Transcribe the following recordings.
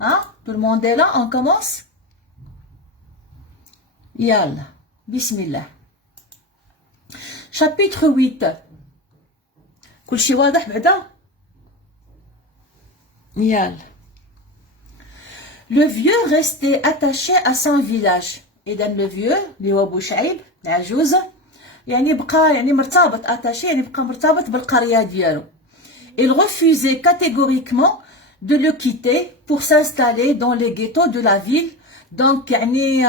Hein? Tout le monde est là, on commence? Yalla, bismillah. Chapitre 8. كلشي واضح بعدا؟ Yalla. Le vieux restait attaché à son village. إذا le vieux اللي هو بوشعيب العجوز يعني بقى يعني مرتبط attaché يعني بقى مرتبط بالقرية ديالو. Il refusait catégoriquement de le quitter pour s'installer dans les ghettos de la ville. Donc يعني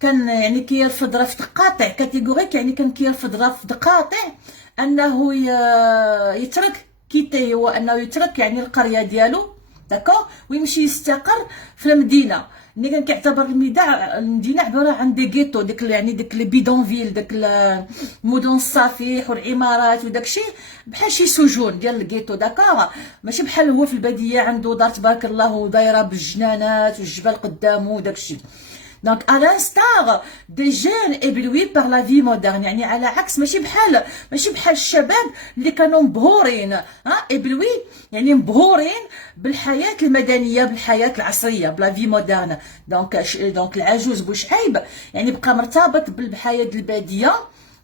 كان يعني كيرفض رفض قاطع كاتيجوريك يعني كان كيرفض رفض قاطع انه يترك كيتي هو انه يترك يعني القريه ديالو داكوغ ويمشي يستقر في المدينه. ملي كان كيعتبر المدينه عباره عن دي غيتو ديك يعني ديك لي بيدونفيل داك المدن الصفيح والعمارات وداكشي بحال شي سجون ديال الغيتو داكوغ ماشي بحال هو في الباديه عنده دار تبارك الله ودايره بالجنانات والجبال قدامه وداكشي. Donc à l'instar des jeunes éblouis par la vie moderne يعني على عكس ماشي بحال الشباب اللي كانوا مبهورين éblouis يعني مبهورين بالحياة المدنية بالحياة العصرية بلا في مودرن. دونك العجوز بوشعيب يعني بقى مرتبط بالحياة البادية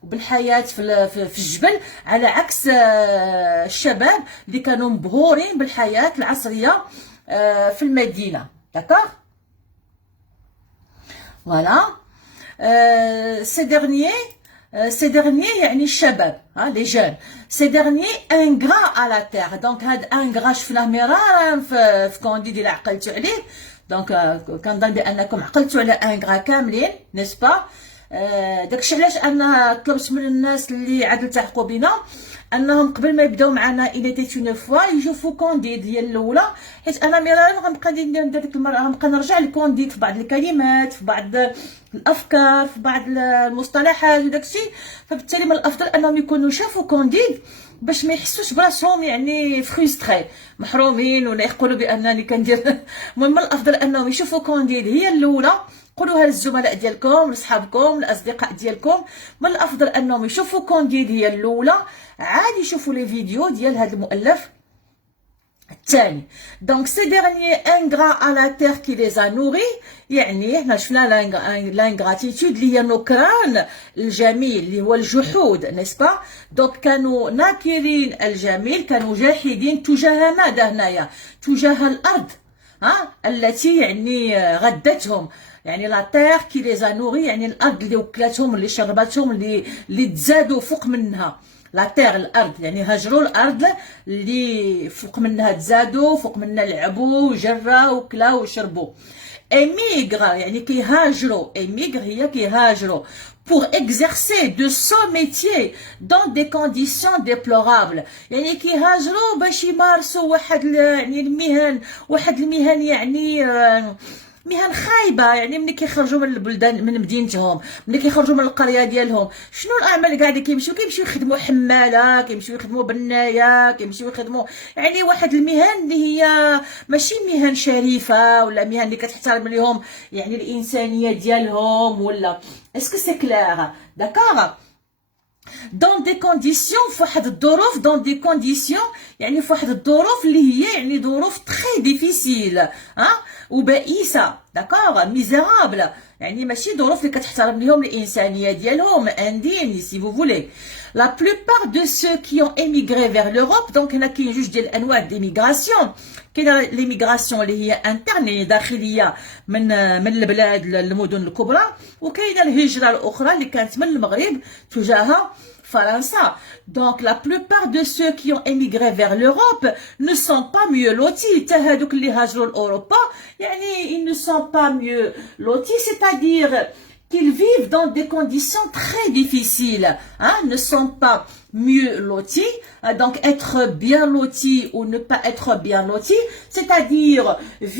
وبالحياة في الجبل على عكس الشباب اللي كانوا مبهورين بالحياة العصرية في المدينة. داكوغ Voilà. Ces derniers يعني الشباب les jeunes. Ces derniers ingrats à la terre. Donc هاد ingrat شفناه مرارا في كونديد إلا عقلتوا عليه. دونك كنظن بأنكم عقلتوا على ingrat كاملين نسبا. داكشي علاش انا طلبت من الناس اللي عاد التحقوا بنا انهم قبل ما يبداو معنا الى تيت اون فوا يشوفوا كونديد هي الاولى حيت انا مرارا غنبقى ندير ديك المره غنبقى نرجع لكونديد في بعض الكلمات في بعض الافكار في بعض المصطلحات وداكشي. فبالتالي من الافضل انهم يكونوا شافوا كونديد باش ما يحسوش براسهم يعني فريستري محرومين ولا يقولوا بانني كندير. المهم الافضل انهم يشوفوا كونديد هي الاولى قولوها للزملاء ديالكم لاصحابكم الاصدقاء ديالكم. من الافضل انهم يشوفوا كونديد هي الاولى عاد يشوفوا لي فيديو ديال هذا المؤلف الثاني. دونك سي ديرنيي انغرا على لا تير كي لي ا نوري يعني حنا شفنا لانغراتيتود اللي هي نكران الجميل اللي هو الجحود نسبا. دونك كانوا ناكرين الجميل كانوا جاحدين تجاه ماذا هنايا تجاه الارض التي يعني غدتهم يعني لا تير كي لي ا نوري يعني الارض اللي وكلاتهم اللي شربتهم اللي تزادوا فوق منها. لا تير الارض يعني هاجروا الارض اللي فوق منها تزادوا فوق منها لعبوا جرا وكلاو وشربوا. émigre يعني كيهاجروا émigre هي كيهاجروا pour exercer de son métier dans des conditions déplorables يعني كيهاجروا باش يمارسوا واحد يعني المهن يعني مهن خايبه يعني ملي كيخرجوا من البلدان من مدينتهم ملي كيخرجوا من القريه ديالهم شنو الاعمال اللي قاعدين كيمشيو يخدموا حماله كيمشيو يخدموا بنايه كيمشيو يخدموا يعني واحد المهن اللي هي ماشي مهن شريفه ولا مهن اللي كتحترم لهم يعني الانسانيه ديالهم ولا اسكو سي كلير داكوغ. dans des conditions فواحد الظروف dans des conditions يعني فواحد الظروف اللي هي يعني ظروف très difficile وبائسه داكوغ ميزيرابل يعني ماشي ظروف اللي كتحترم لهم الانسانيه ديالهم indigne si vous voulez. La plupart de ceux qui ont émigré vers l'Europe donc هنا كاين جوج ديال الانواع ديميغراسيون. كاينه ليميغراسيون اللي هي انترن يعني داخليه من البلاد للمدن الكبرى وكاينه الهجره الاخرى اللي كانت من المغرب تجاه فرنسا. Donc la plupart de ceux qui ont émigré vers l'Europe ne sont pas mieux lotis. تا هادوك اللي هاجروا لاوروبا يعني ils ne sont pas mieux lotis c'est-à-dire qu'ils vivent dans des conditions très difficiles ne sont pas mieux lotis. Donc être bien loti ou ne pas être bien loti c'est-à-dire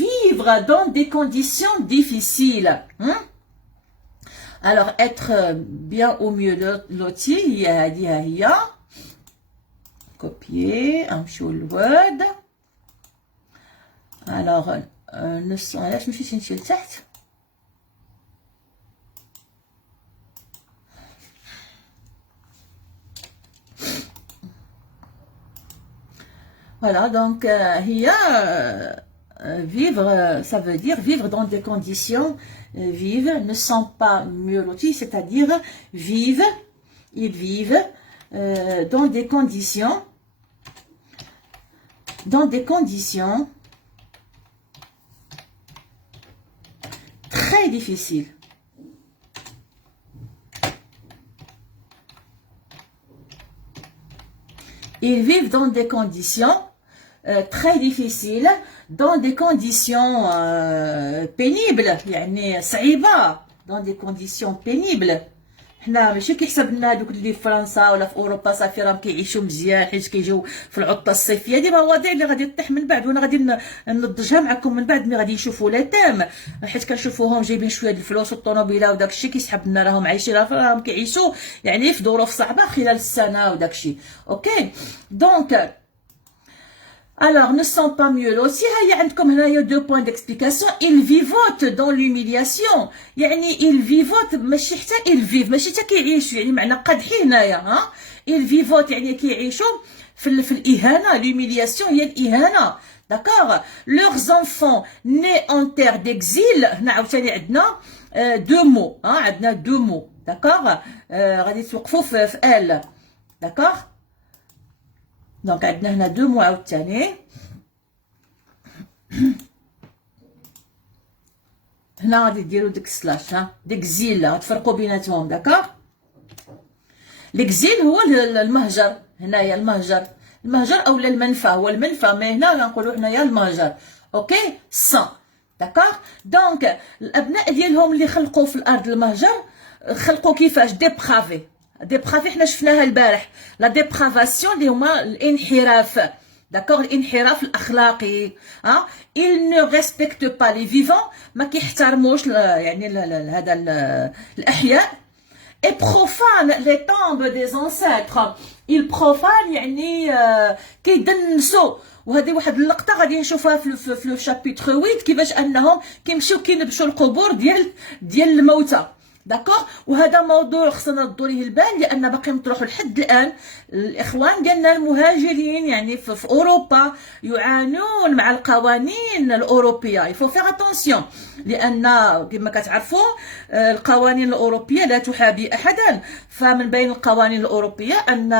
vivre dans des conditions difficiles. Alors être bien ou mieux loti هي هي copier نمشيو للوورد. alors علاش مشيتي نمشي لتحت voilà donc هي vivre, ça veut dire vivre dans des conditions, vivent, ne sont pas mieux lotis, c'est-à-dire vivent, ils vivent dans des conditions très difficiles. Ils vivent dans des conditions très difficiles, dans des conditions pénibles, يعني صعيبة, dans des conditions pénibles. حنا ماشي كيحسب لنا هذوك اللي في فرنسا ولا في اوروبا صافي راهم كيعيشوا مزيان حيت كيجيو في العطله الصيفيه. هذه مواضيع اللي غادي تطيح من بعد، وانا غادي نضجها معكم من بعد ملي غادي نشوفوا لا تام، حيت كنشوفوهم جايبين شويه د الفلوس والطوموبيله وداك الشيء كيسحب لنا، راهم عايشين راهم كيعيشوا يعني في ظروف صعبه خلال السنه وداك الشيء. اوكي دونك alors ne sont pas mieux lotis. Il y a deux points d'explication. Ils vivotent dans l'humiliation. يعني ils vivotent ماشي حتى ils vivent ماشي حتى كيعيشوا، يعني معنى قادحين هنايا ها. ils vivotent يعني كيعيشوا في الإهانة. l'humiliation هي الإهانة. d'accord. leurs enfants nés en terre d'exil. هنا عاوتاني عندنا deux mots ها، عندنا deux mots. d'accord. غادي توقفوا في ال. d'accord. دونك عندنا هنا دو مو عاوتاني. هنا غادي ديرو ديك سلاش ها، ديكزيل غتفرقوا بيناتهم. داكوغ. ليكزيل هو المهجر، هنايا المهجر اولا المنفى، هو المنفى، مي هنا غنقولوا هنايا المهجر. اوكي سان. داكوغ. دونك الابناء ديالهم اللي خلقوا في الارض المهجر خلقوا كيفاش؟ ديبرافي. ديبرافي حنا شفناها البارح، لا ديبرافاسيون اللي هما الانحراف. داكوغ. الانحراف الاخلاقي. ها il ne respecte pas les vivants، ما كيحترموش يعني هذا الاحياء. et profane les tombes des ancêtres. il profane يعني كيدنسوا. وهذه واحد اللقطه غادي نشوفها في الشابيتر 8 كيفاش انهم كيمشيو كينبشوا القبور ديال الموتى. داكوغ. وهذا موضوع خصنا نردوا ليه البال، لان باقي مطروح لحد الان. الاخوان ديالنا المهاجرين يعني في اوروبا يعانون مع القوانين الاوروبيه. يفو فيغ اتونسيون، لان كما كتعرفوا القوانين الاوروبيه لا تحابي احدا. فمن بين القوانين الاوروبيه ان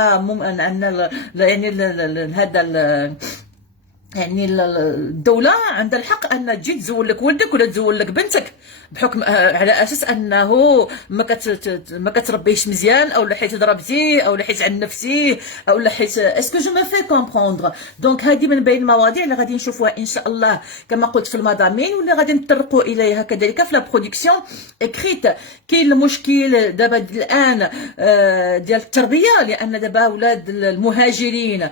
يعني هذا يعني الدولة عندها الحق أن تجي تزول لك ولدك ولا تزول لك بنتك بحكم على أساس أنه ما كتربيش مزيان، أو حيت ضربتيه، أو حيت عنفتيه، أو حيت اسكو جو مي في كومبروندر. دونك هذه من بين المواضيع اللي غادي نشوفوها إن شاء الله كما قلت في المضامين، واللي غادي نتطرقوا إليها كذلك في لا برودكسيون إكريت. كاين المشكل دابا الآن ديال التربية، لأن دابا ولاد المهاجرين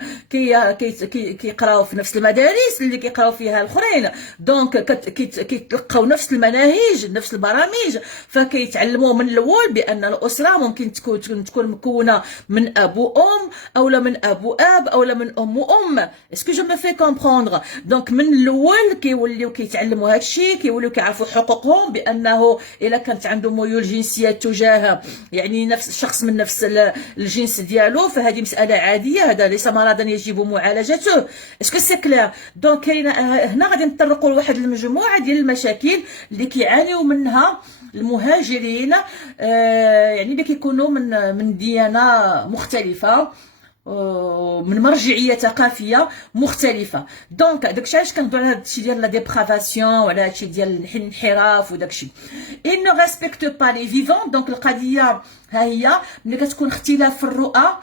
كيقراو في نفس المدارس اللي كيقراو فيها الاخرين، دونك كيتلقاو نفس المناهج نفس البرامج، فكيتعلموا من الاول بان الاسره ممكن تكون مكونه من اب وام، اولا من اب واب، اولا من ام وام. اسكو جو مي في كومبروندر. دونك من الاول كيوليو كيتعلموا هذا الشيء، كيوليو كيعرفوا حقوقهم، بانه الا كانت عنده ميول جنسيه تجاه يعني نفس الشخص من نفس الجنس ديالو، فهذه مساله عاديه، هذا ليس مرضا يجب معالجته. اسكو سي كلير؟ دونك كاينه هنا غادي نتطرقوا لواحد المجموعه ديال المشاكل اللي كيعانيو منها المهاجرين، يعني اللي كيكونوا من ديانه مختلفه، من مرجعيه ثقافيه مختلفه. دونك داكشي علاش كنهضروا على هادشي ديال لا ديبرافاسيون وعلى هادشي ديال الانحراف وداكشي. il ne respecte pas les vivants. دونك القضيه ها هي ملي كتكون اختلاف في الرؤى،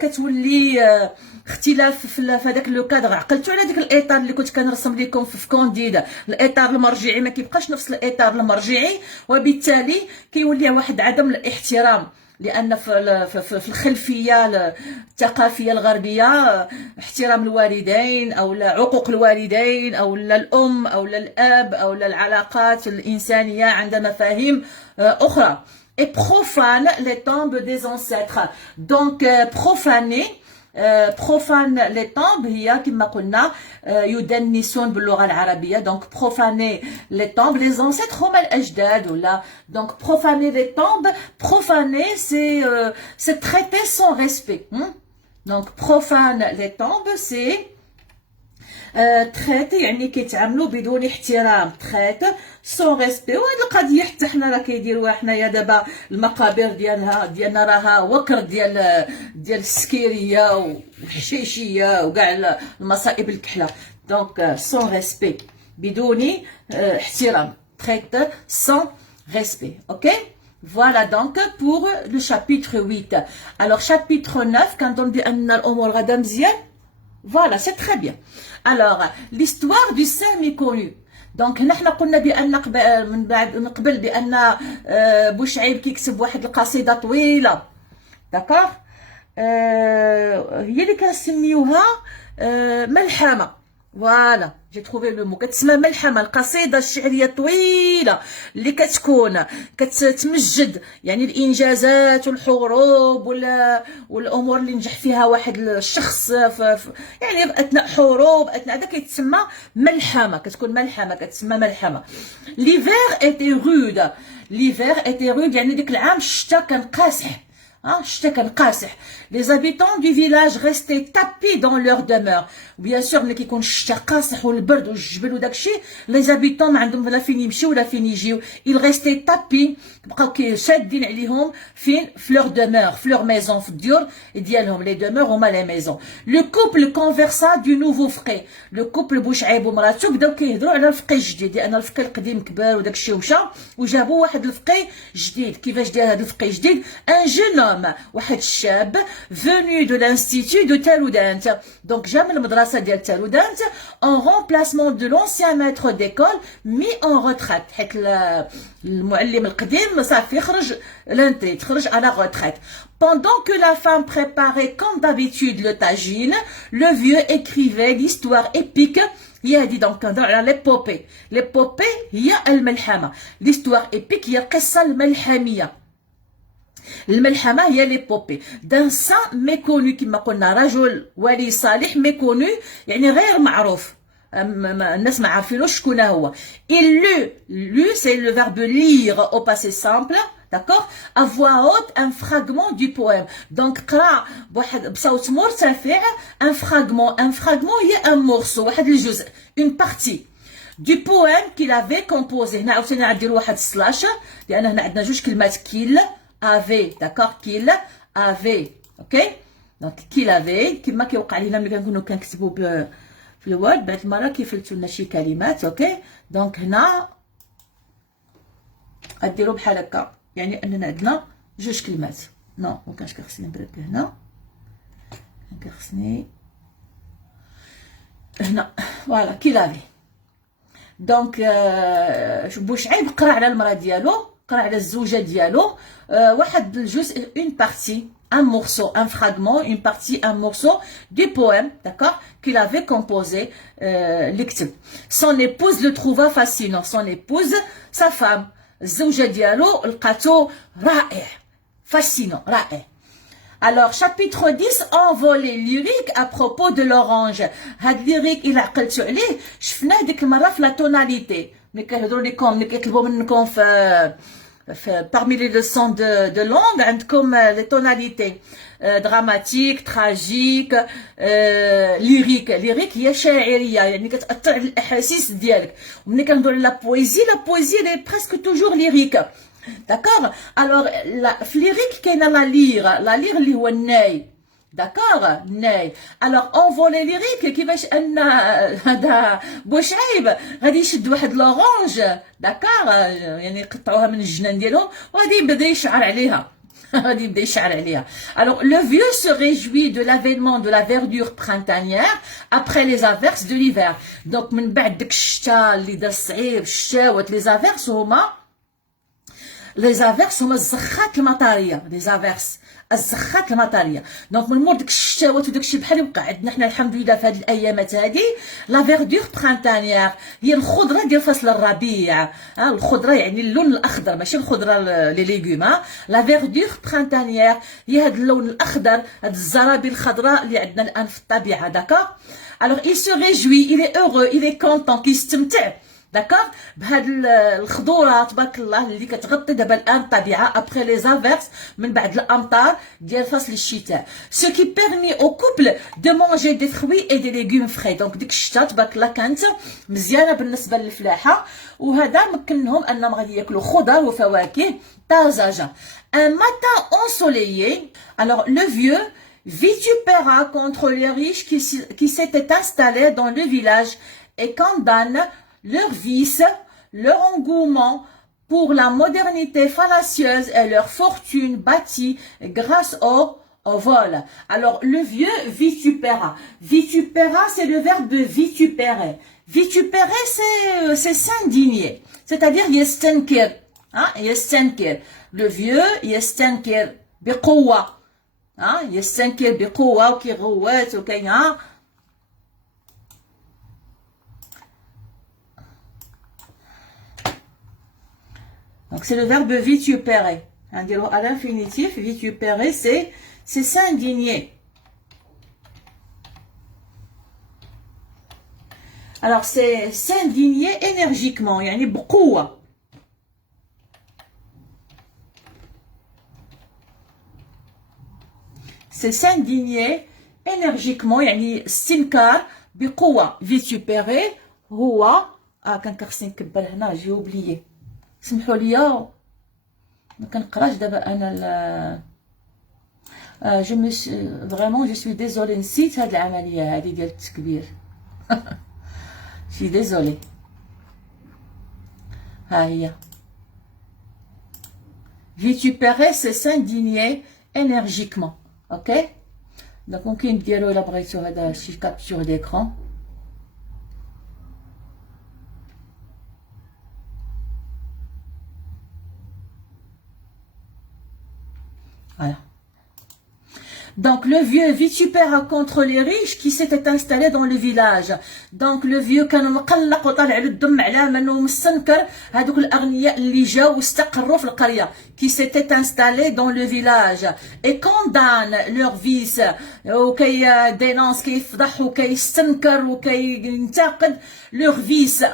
كتولي اختلاف في هذاك لو كادر. عقلتوا على ديك الاطار اللي كنت كنرسم لكم في كونديد، الاطار المرجعي ما كيبقاش نفس الاطار المرجعي، وبالتالي كيولي واحد عدم الاحترام، لان في الخلفيه الثقافيه الغربيه احترام الوالدين او عقوق الوالدين او الام او الاب او العلاقات الانسانيه عندها مفاهيم اخرى. et profane les tombes des ancêtres. donc profaner profane les tombes هي كما قلنا يدنسون باللغه العربيه. donc profaner les tombes، les ancêtres هما الاجداد ولا. donc profaner les tombes، profaner c'est traiter sans respect. donc profane les tombes c'est تريت يعني كيتعاملوا بدون احترام، تريت سون ريسبي. وهاد القضيه حتى حنا راه كيديروها حنايا دابا المقابر ديالنا راها وكر ديال السكيريه والحشيشيه وكاع المصائب الكحله. دونك سون ريسبي بدون احترام، تريت سون ريسبي. اوكي. Voilà donc pour le chapitre 8. Alors chapitre 9 quand on dit أن الأمور غادا مزيان. Voilà, c'est très bien. Alors, l'histoire du saint méconnu. Donc, هنا حنا قلنا بأن من بعد نقبل بأن بوشعيب كيكتب واحد القصيدة طويلة. داكوغ؟ هي اللي كنسميوها ملحمة. فوالا جي تروفي لو مو، كتسمى ملحمه، القصيده الشعريه الطويله اللي كتكون كتمجد يعني الانجازات والحروب والامور اللي نجح فيها واحد الشخص يعني اثناء حروب، اثناء هذا كيتسمى ملحمه، كتكون ملحمه كتسمى ملحمه. ليفير ايتي رود، ليفير ايتي رود يعني ديك العام الشتا كان قاسح. الشتا كان قاسح. Les habitants du village restaient tapis dans leur demeure. Bien sûr ملي كيكون الشتا قاسح والبرد والجبل وداكشي، les habitants ما عندهم لا فين يمشيو ولا فين يجيو. ils restaient tapis، بقاو شادين عليهم فين؟ في leur demeure، في leur maison، في الديور ديالهم. les demeures هما les maisons. le couple conversa du nouveau frais. le couple بوشعيب ومراته بداو كيهضروا على الفقي الجديد، لان الفقي القديم كبر وداكشي ومشى، وجابوا واحد الفقي جديد. كيفاش دار هذا الفقي الجديد؟ un jeune homme، واحد الشاب venu de l'institut de Taroudant. donc جا من المدرسه ديال تارودانت en remplacement de l'ancien maître d'école mis en retraite، حيت المعلم القديم صافي خرج لانتي، تخرج على retraite. Pendant que la femme préparait comme d'habitude le tagine, le vieux écrivait l'histoire épique. هي هادي دونك كنهضروا على ليبوبي. ليبوبي هي الملحمه، l'histoire épique هي القصه الملحميه. الملحمه هي ليبوبي دان سان ميكونو، كما قلنا رجل ولي صالح. ميكونو يعني غير معروف، الناس ما عارفينوش شكون هو. il lu c'est le verbe lire au passé simple. d'accord. à voix haute un fragment du poème. donc قرا بصوت مرتفع un fragment هي un morceau، واحد الجزء، une partie du poème qu'il avait composé. هنا عاوتاني غنديروا واحد السلاش، لان هنا عندنا جوج كلمات كيل avait. d'accord. qu'il avait. ok. donc qu'il avait كما كيوقع لينا ملي كنكونوا كنكتبوا في الوورد بعض المرات كيفلتوا لنا شي كلمات. اوكي. دونك هنا غديروا بحال هكا، يعني اننا عندنا جوج كلمات. نو مكانش كيخصني نبرد هنا، كيخصني هنا. فوالا كي لافي. دونك بوشعيب قرا على المراه ديالو، قرا على الزوجه ديالو واحد الجزء، une partie، un morceau, un fragment, une partie, un morceau du poème, d'accord, qu'il avait composé. l'كتب. son épouse le trouva fascinant. son épouse sa femme، الزوجه ديالو لقاتو رائع، fascinant، رائع. Alors chapitre 10 envolée lyrique à propos de l'orange. هاد lyrique إلا عقلتو عليه شفناه ديك المره في لا توناليتي، ملي كيهضروا لكم، ملي كيطلبوا منكم في parmi les leçons de langue عندكم les tonalités dramatique، tragique، lyrique. lyrique هي شاعريه، يعني كتاثر على الاحاسيس ديالك. وملي كنهضروا على لا بويزي elle est presque toujours lyrique. d'accord. alors في lyrique كاينه لا لير اللي هو الناي. داكوغ ناي. الوغ اونفولي ليريك كيفاش ان هذا بوشعيب غادي يشد واحد لورانج. داكوغ يعني يقطعوها من الجنان ديالهم وغادي يبدا يشعر عليها. غادي يبدا يشعر عليها. الوغ لو فيو se réjouit de l'avènement de la verdure printanière après les averses de l'hiver. دونك من بعد داك الشتا اللي دا الصعيب، الشتاوات، لي زافيرس هما الزخات المطريه. لي زافيرس الزخات المطريه. دونك من مور داك الشتاوات وداك الشيء بحال يبقى عندنا حنا الحمد لله في هذه الايامات هذه لا فيردور برانتانيير، هي الخضره ديال فصل الربيع. الخضره يعني اللون الاخضر، ماشي الخضره لي ليغوم. لا فيردور برانتانيير هي هذا اللون الاخضر، هاد الزرابي الخضراء اللي عندنا الان في الطبيعه. داكا. الوغ il se réjouit، il est heureux، il est content، كيستمتع داكوغ بهاد الخضوره تبارك الله اللي كتغطي دابا الان الطبيعه ابخي لي زافيرس من بعد الامطار ديال فصل الشتاء سو كي بيرمي او كوبل دو مونجي دي فروي اي دي ليغوم فري دونك ديك الشتا تبارك الله كانت مزيانه بالنسبه للفلاحه وهذا مكنهم انهم غادي ياكلوا خضر وفواكه طازجه ان ماتان انسوليي alors le vieux vitupéra contre les riches qui s'étaient installés dans le village et condamne leur vice, leur engouement pour la modernité fallacieuse et leur fortune bâtie grâce au vol. Alors, le vieux vitupéra. Vitupéra, c'est le verbe vitupérer. Vitupérer, c'est s'indigner. C'est-à-dire, yastankir. Hein? Yastankir. Le vieux, yastankir biqouwa. Hein? Yastankir biqouwa, ou ki rouet, ou ki, hein? Donc, c'est le verbe vitupérer. À l'infinitif, vitupérer, c'est s'indigner. Alors, c'est s'indigner énergiquement. Yani bqouwa. C'est s'indigner énergiquement. Yani stinkar bqouwa. Vitupérer, هو كان خصني نكبر هنا j'ai oublié. سمحوا لي ما كنقراش دابا انا جو مي فريمون جو سوي ديزولي نسيت هاد العمليه هادي ديال التكبير شي ديزولي ها هي vitupérer c'est s'indigner énergiquement اوكي دونك ممكن ديروا الا بغيتو هذا شي كابتور ديكرون Voilà. Donc le vieux vitupéra contre les riches qui s'étaient installés dans le village. Donc le vieux كان مقلق وطالع له الدم على منو مستنكر هذوك الاغنياء اللي جاوا واستقروا في القريه qui s'étaient installés dans le village et condamne leur vice وكي دينونس كيفضح وكيستنكر وكينتقد leur vice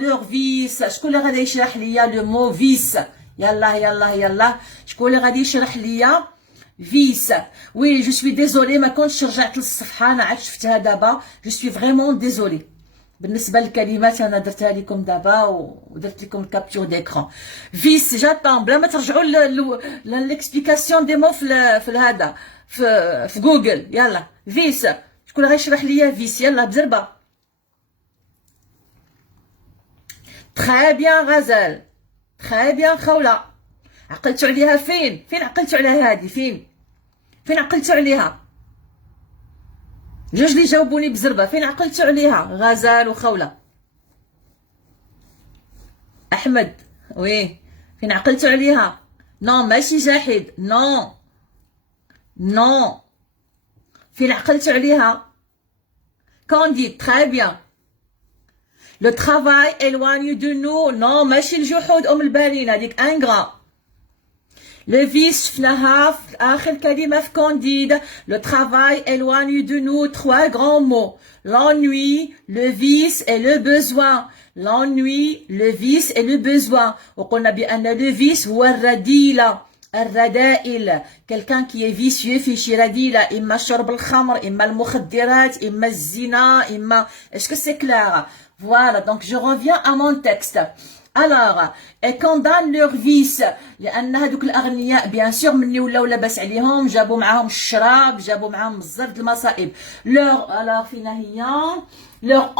leur vice شكون اللي غادي يشرح ليا لو مو فيس يلا شكون اللي غادي يشرح ليا فيس وي جو سوي ديزولي ما كنتش رجعت للصفحه انا عاد شفتها دابا جو سوي فريمون ديزولي بالنسبه للكلمات انا درتها لكم دابا ودرت لكم الكابتور ديكرون فيس جاتون بلا ما ترجعوا للاكسبليكاسيون دي مو في هذا في جوجل يلا فيس شكون اللي غيشرح ليا فيس يلا بزربه تري بيان غزال تري بيان خوله عقلتوا عليها فين عقلتوا على هادي فين عقلتوا عليها جوج اللي جاوبوني بزربه فين عقلتوا عليها غزال وخوله احمد وي فين عقلتوا عليها نو ماشي جاحد نو فين عقلتوا عليها كانديد تري بيان لو travail éloigne de nous نو ماشي الجحود البالين هذيك انغرا Le vice شفناها في آخر كلمة في كانديد. Le travail éloigne de nous trois grands mots. L'ennui, le vice et le besoin. L'ennui, le vice et le besoin. وقلنا بأن le vice هو الرذيلة. الرذائل. Quelqu'un qui est vicieux في شي رذيلة. إما شرب الخمر, إما المخدرات, إما الزنا, إما... Est-ce que c'est clair? Voilà, donc je reviens à mon texte. Alors, et condamne leur vice لأن هذوك الأغنياء بيان سور مني ولاو لاباس عليهم جابوا معاهم الشراب جابوا معاهم بزاف د المصائب alors فينا هي leur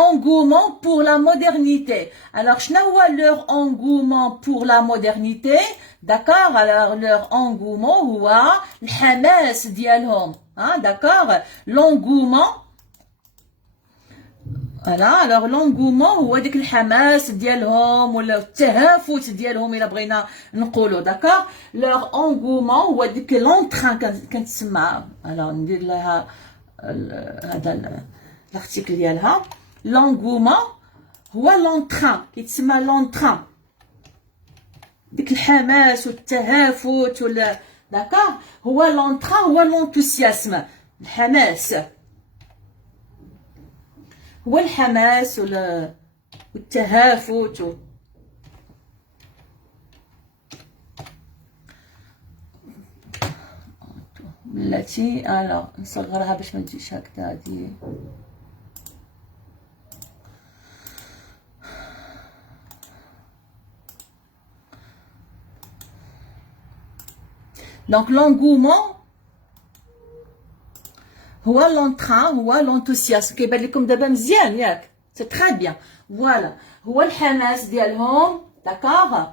engouement pour la modernité. Alors شنو هو leur engouement pour la modernité? d'accord alors leur engouement هو الحماس ديالهم d'accord l'engouement. Voilà, alors l'engouement هو ديك الحماس ديالهم ولا التهافت ديالهم الا بغينا نقولوا داكور leur engouement هو ديك لونتران كنتسمى alors ندير لها هذا الارتيكل ديالها l'engouement هو لونتران كيتسمى لونتران ديك الحماس والتهافت ولا داكور هو لونتران هو لونتوسياسم الحماس هو الحماس والتهافت بلاتي. نصغرها باش ما تجيش هكذا هادي. دونك لونغومون هو لونتران، هو لونتوسياسم. كيبان لكم دابا مزيان ياك؟ سي تري بيان. فوالا هو الحماس ديالهم. داكوغ.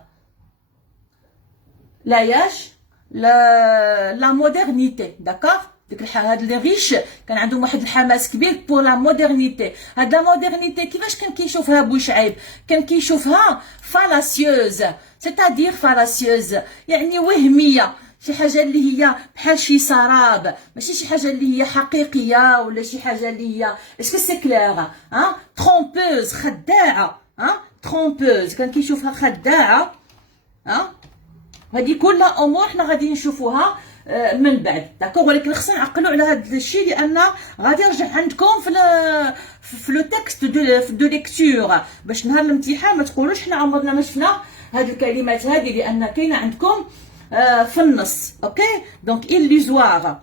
لا ياش لا مودرنيتي. داكوغ. ديك هاد لي ريش كان عندهم واحد الحماس كبير بور لا مودرنيتي. هاد لا مودرنيتي كيفاش كان كيشوفها بوشعيب؟ كان كيشوفها فالاسيوز، سيتادير فالاسيوز يعني وهميه، شي حاجه اللي هي بحال شي سراب، ماشي شي حاجه اللي هي حقيقيه ولا شي حاجه اللي هي اسكو سي كلير. ترومبوز، خداعه. ترومبوز كان كيشوفها خداعه. هذه كلها امور حنا غادي نشوفوها من بعد. داكوغ. ولكن خصنا نعقلوا على هذا الشيء لان غادي نرجع عندكم في لو تكست دو ليكتور باش نهار الامتحان ما تقولوش حنا عمرنا ما شفنا هاد الكلمات هذه، لان كاينه عندكم في النص. اوكي. دونك إليزوار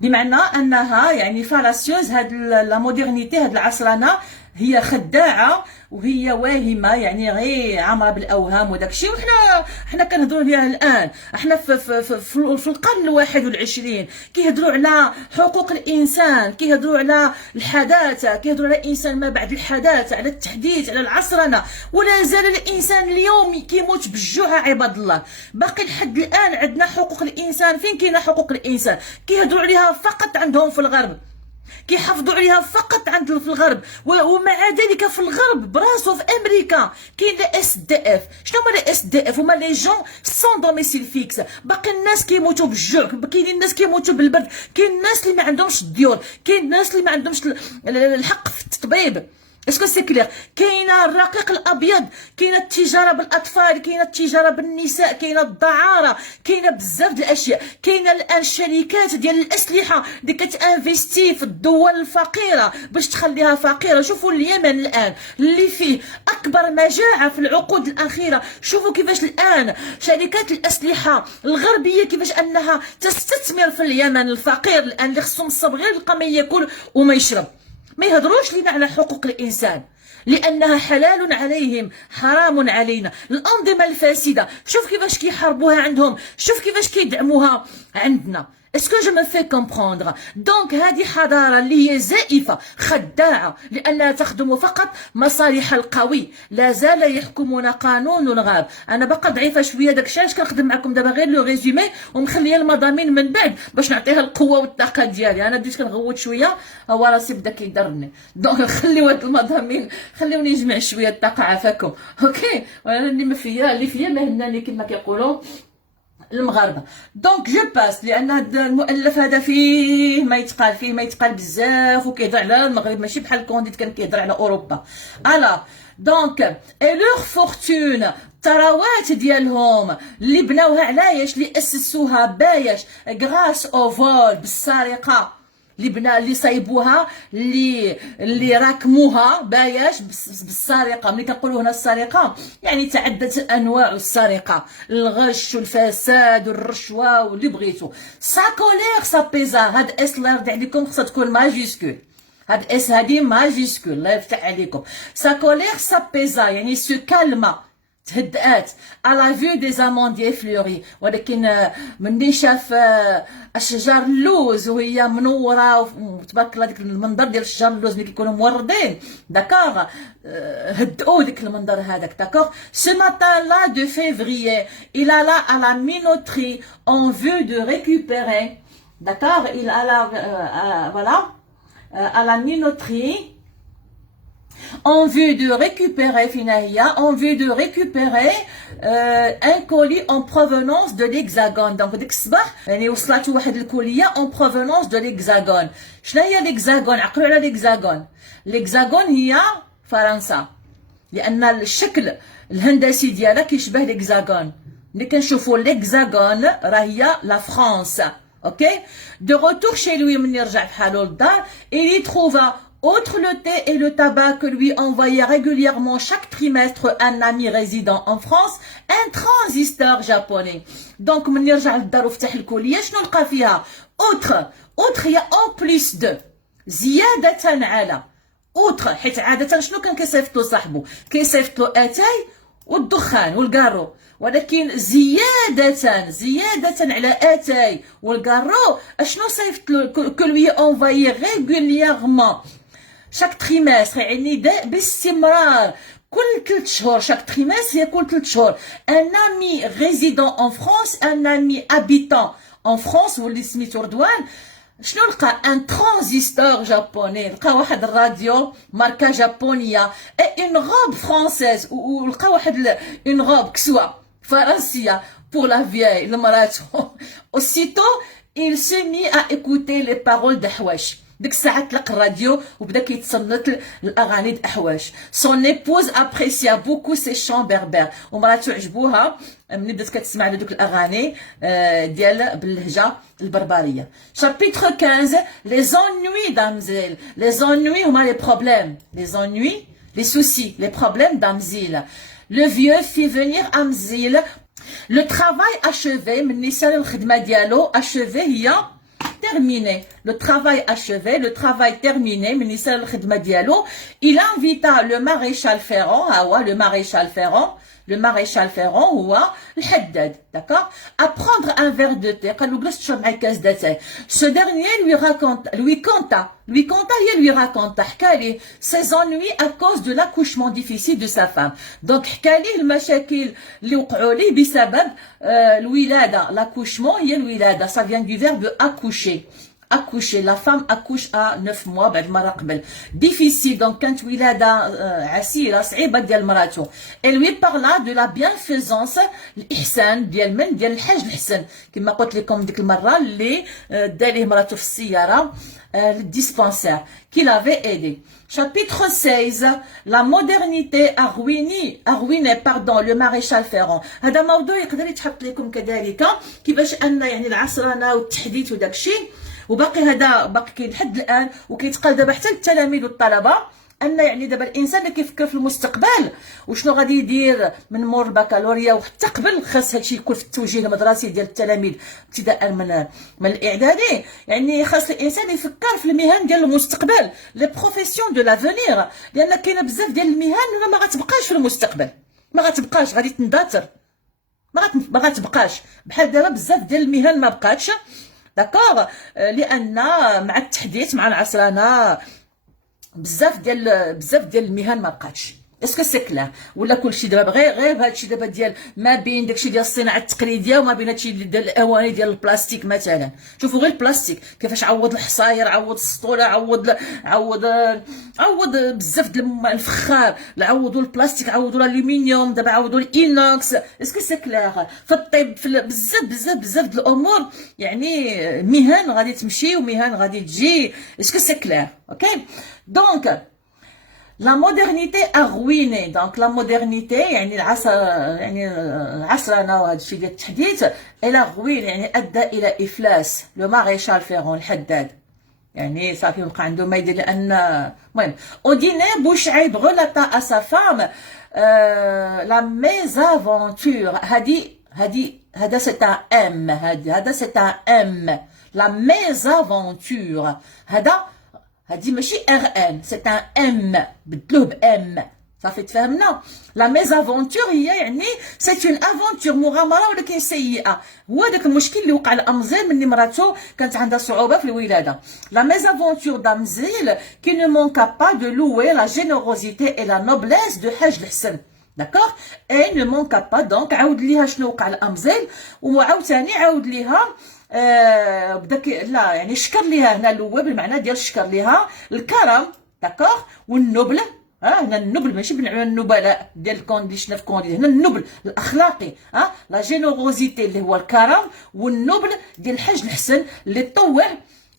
بمعنى انها يعني فالاسيوز. هاد لا مودرنيتي، هاد العصرنه هي خداعه وهي واهمه، يعني غير عامره بالاوهام وداكشي. وحنا كنهضروا عليها الان. احنا في القرن الواحد والعشرين كيهضروا على حقوق الانسان، كيهضروا على الحداثه، كيهضروا على الانسان ما بعد الحداثه، على التحديث، على العصرنه. ولا زال الانسان اليوم كيموت بالجوع عباد الله. باقي لحد الان عندنا حقوق الانسان. فين كاينه حقوق الانسان؟ كيهضروا عليها فقط عندهم في الغرب، كيحافظوا عليها فقط عند في الغرب. ومع ذلك في الغرب براسو في امريكا كاين اس دي اف. شنو هما اس دي اف؟ هما لي جون سون دوميسيل فيكس. باقي الناس كيموتوا بالجوع، كاين الناس كيموتوا بالبرد، كاين الناس اللي ما عندهمش الديور، كاين الناس اللي ما عندهمش الحق في التطبيب. اسكو سي كلير؟ كاينه الرقيق الابيض، كاينه التجاره بالاطفال، كاينه التجاره بالنساء، كاينه الدعاره، كاينه بزاف د الاشياء. كاينه الان الشركات ديال الاسلحه اللي كتانفيستي في الدول الفقيره باش تخليها فقيره. شوفوا اليمن الان اللي فيه اكبر مجاعه في العقود الاخيره. شوفوا كيفاش الان شركات الاسلحه الغربيه كيفاش انها تستثمر في اليمن الفقير الان اللي خصهم الصبر غير يلقى ما ياكل وما يشرب. ما يهضروش لينا على حقوق الانسان لانها حلال عليهم حرام علينا. الانظمه الفاسده شوف كيفاش كيحاربوها عندهم، شوف كيفاش كيدعموها عندنا. اسكو جو مي في كومبروندر؟ دونك هذه حضاره اللي هي زائفه خداعه لانها تخدم فقط مصالح القوي. لا زال يحكمنا قانون الغاب. انا باقا ضعيفه شويه داكشي علاش كنخدم معكم دابا غير لو ريزومي ومخليه المضامين من بعد باش نعطيها القوه والطاقه ديالي. انا بديت كنغوت شويه هو راسي بدا كيضرني. دونك نخليو هاد المضامين، خليوني نجمع شويه الطاقه عافاكم. اوكي. وانا اللي فيا ما هناني كما كيقولوا المغاربه. دونك جو باس لان هذا المؤلف هذا فيه ما يتقال بزاف وكيهضر على المغرب ماشي بحال كونديت كان كيهضر على اوروبا. الا دونك اي لور فورتون الثروات ديالهم اللي بناوها علاش اللي اسسوها بايش غراس او فول بالسرقه اللي صايبوها اللي راكموها باياش بالسرقه. ملي كنقولوا هنا السرقه يعني تعددت انواع السرقه، الغش والفساد والرشوه واللي بغيتو. سا كولير سا بيزا. هاد اس الله يرضي عليكم خصها تكون ماجيسكول. هاد اس هادي ماجيسكول الله يفتح عليكم. سا كولير سا بيزا يعني سو كالما تهدأت على فيو دي زامونديي فلوري. ولكن مني شاف الشجر اللوز وهي منوره وتبارك الله ديك المنظر ديال الشجر اللوز ملي كيكونوا موردين داكوغ هدؤوا ديك المنظر هذاك. داكوغ. سو ماتان لا دو فيفريي il alla à la minoterie en vue de récupérer. D'accord. Il alla voilà à la minoterie en vue de récupérer un colis en provenance de l'Hexagone. Donc ديك الصباح يعني وصلت واحد الكوليه en provenance de l'Hexagone. شنو هي l'Hexagone؟ عقلوا على l'Hexagone. l'Hexagone هي فرنسا لان الشكل الهندسي ديالها كيشبه l'Hexagone. ملي كنشوفوا l'Hexagone راه هي لا فرنسا. اوكي. دو روتور chez lui مني رجع بحالو للدار il y trouva Outre le thé et le tabac que lui envoyait régulièrement chaque trimestre un ami résident en France, un transistor japonais. Donc, من يرجع للدار وفتح الكلية شنو لقى فيها؟ outre هي en plus de زيادة على outre حيت عادة شنو كان كيصيفطلو صاحبو؟ كيصيفطلو اتاي والدخان والكارو، ولكن زيادة على اتاي والكارو اشنو صيفطلو؟ que lui envoyait régulièrement chaque trimestre، يعني باستمرار كل 3 شهور. chaque trimestre هي كل 3 شهور. un ami résident en France، un ami habitant en France واللي سميتو رضوان، شنو لقى؟ ان ترانزستور جابوني، لقى واحد الراديو ماركه جابونيه اي اون غوب فرانسيز، ولقى واحد اون غوب كسوه فرنسيه pour la vieille لمراتو. aussitôt il s'est mis à écouter les paroles de حواش. ديك الساعه طلق الراديو وبدا كيتصنت الاغاني د احواش. son épouse apprécia beaucoup ses chants berbères، ومراتو عجبوها ملي بدات كتسمع دوك الاغاني ديال باللهجه البربريه. chapitre 15 les ennuis d'Amzil. les ennuis هما les problèmes، les ennuis les soucis les problèmes d'Amzil. le vieux fit venir Amzil. le travail achevé من نسال الخدمه ديالو achevé هي terminé. le travail achevé, le travail terminé, ministère de الخدمة ديالو. il invita le maréchal Ferrand، le maréchal Ferrand هو الحداد، d'accord, à prendre un verre de thé. قال له جلس تشرب معايا كاس داتاي. ce dernier lui raconta حكى ليه ses ennuis à cause de l'accouchement difficile de sa femme. donc حكى ليه المشاكل اللي وقعوا ليه بسبب الولاده. l'accouchement هي الولاده، ça vient du verbe accoucher. la femme accouche à 9 mois بعد مرة قبل. difficile donc كانت ولادة عسيرة صعيبة ديال مراتو. et lui parla de la bienfaisance، الإحسان ديال من؟ ديال الحاج الحسن كما قلت لكم ديك المرة اللي داليه مراتو في السيارة للديسبانسير qu'il avait aidé. chapitre 16 la modernité a ruiné le maréchal Ferrand. هذا موضوع يقدر يتحط لكم كذلك كيفاش ان يعني العصرنة والتحديث وداكشي، وباقي هذا باقي كاين لحد الان وكيتقال دابا حتى للتلاميذ والطلبه ان يعني دابا الانسان اللي كيفكر في المستقبل وشنو غادي يدير من مور البكالوريا وحتى قبل، خاص هادشي يكون في التوجيه المدرسي ديال التلاميذ ابتداء من الاعدادي. يعني خاص الانسان يفكر في المهن ديال المستقبل، لي بروفيسيون دو لافونير، لان كاينه بزاف ديال المهن ما غتبقاش في المستقبل، ما غتبقاش، غادي تندثر، ما غتبقاش. بحال دابا بزاف ديال المهن ما بقاتش، داكوغ، لان مع التحديث مع العصرنه بزاف ديال المهن ما بقاتش. اسكو سي كلار ولا كلشي دابا غير هادشي دابا ديال ما بين داكشي ديال الصناعه التقليديه وما بين هادشي ديال الاواني ديال البلاستيك مثلا. شوفوا غير البلاستيك كيفاش عوض الحصاير، عوض السطوله، عوض بزاف ديال الفخار، عوضوا البلاستيك، عوضوا الالومنيوم، دابا عوضوا الانوكس. اسكو سي كلار في الطب، في بزاف د الامور، يعني مهن غادي تمشي ومهن غادي تجي. اسكو سي كلار؟ اوكي دونك la modernité a ruiné. donc la modernité يعني العصرنة وهذا الشيء ديال التحديث elle a ruiné يعني ادى الى افلاس لو ماريشال فيرون الحداد، يعني صافي بقى عنده ما يدير. لان المهم au dîner Bouchaïb relata à sa femme la mésaventure. هذا c'est un M، هذا c'est un M، la mésaventure. هادي ماشي ار ان، سي ان ام، بدلوه بام، صافي تفهمنا. لا ميزافونتور هي يعني سي اون افونتور، مغامره ولكن سيئه. هو داك المشكل اللي وقع لامزيل ملي مراتو كانت عندها صعوبه في الولاده. لا ميزافونتور دامزيل كي نو مونكا با دو لوي لا جينيروزيتي اي لا نوبليس دو حاج الحسن، داكوغ، اي نو مونكا با. دونك عاود ليها شنو وقع لامزيل، وعاوتاني عاود ليها بداك لا يعني شكر ليها هنا لوه بالمعنى ديال شكر ليها الكرم، داكوغ، والنبل. هنا النبل ماشي بالمعنى النبلاء ديال الكونديشن في كوندي، هنا النبل الاخلاقي، لا جينيروزيتي اللي هو الكرم، والنبل ديال الحاج الحسن اللي طوع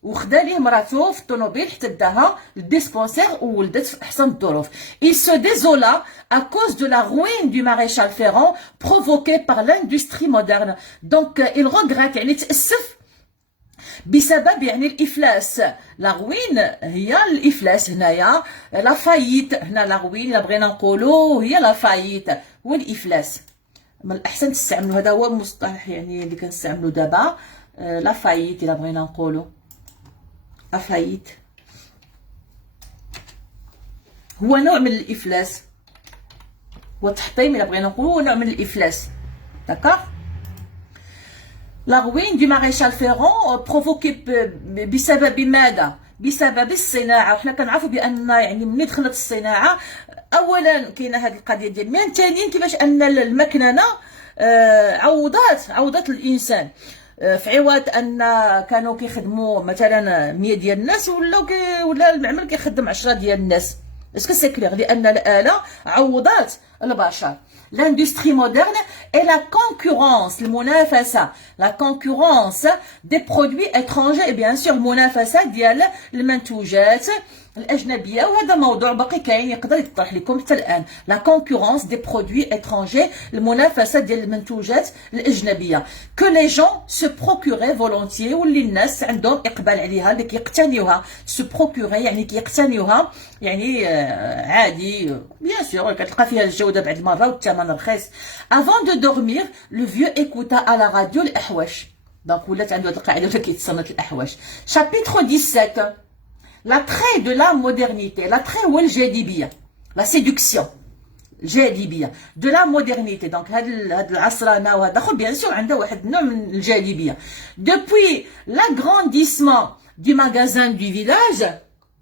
وخدا ليه مراتو في الطوموبيل حتى داها للديسبونسير وولدت في احسن الظروف. il se désola à cause de la ruine du maréchal Ferrand provoquée par l'industrie moderne. donc il regrette يعني تأسف بسبب يعني الافلاس. لاغوين هي الافلاس هنايا، لا فايت هنا لاغوين الا بغينا نقولوا هي لا فايت هو الافلاس. من الاحسن تستعملوا، هذا هو المصطلح يعني اللي كنستعملوا دابا، لا فايت الا بغينا نقولوا لا فايت هو نوع من الافلاس، والتحطيم الا بغينا نقولوا هو نوع من الافلاس. داكوغ. لا روين دو ماريشال فيرون بروفوكي بسبب ماذا؟ بسبب الصناعه. وحنا كنعرفوا بان يعني ملي دخلت الصناعه اولا كاينه هذه القضيه ديال المهن، ثانيا كيفاش ان المكننه عوضات الانسان. في عوض ان كانوا كيخدموا مثلا 100 ديال الناس ولا المعمل كيخدم 10 ديال الناس. اسكو سي كلير؟ لان الاله عوضات البشر. L'industrie moderne et la concurrence, المنافسة, la concurrence des produits étrangers et bien sûr المنافسة ديال المنتوجات الأجنبية. وهذا موضوع باقي كاين يقدر يطرح لكم حتى الآن. la concurrence des produits étrangers, المنافسة ديال المنتوجات الأجنبية que les gens se procuraient volontiers, واللي الناس عندهم إقبال عليها، اللي كيقتنيوها. se procurer يعني كيقتنيوها يعني عادي bien sûr كتلقى فيها الجودة بعد المرة والثمن رخيص. avant de dormir le vieux écouta à la radio الأحواش. دونك ولات عنده هاد القاعدة ولا كيتصنت الأحواش. chapitre 17 l'attrait de la modernité. l'attrait هو الجاذبية، la séduction الجاذبية de la modernité. دونك هاد العصرانة وهذا اخر بيان سور عنده واحد النوع من الجاذبية. depuis l'agrandissement du magasin du village.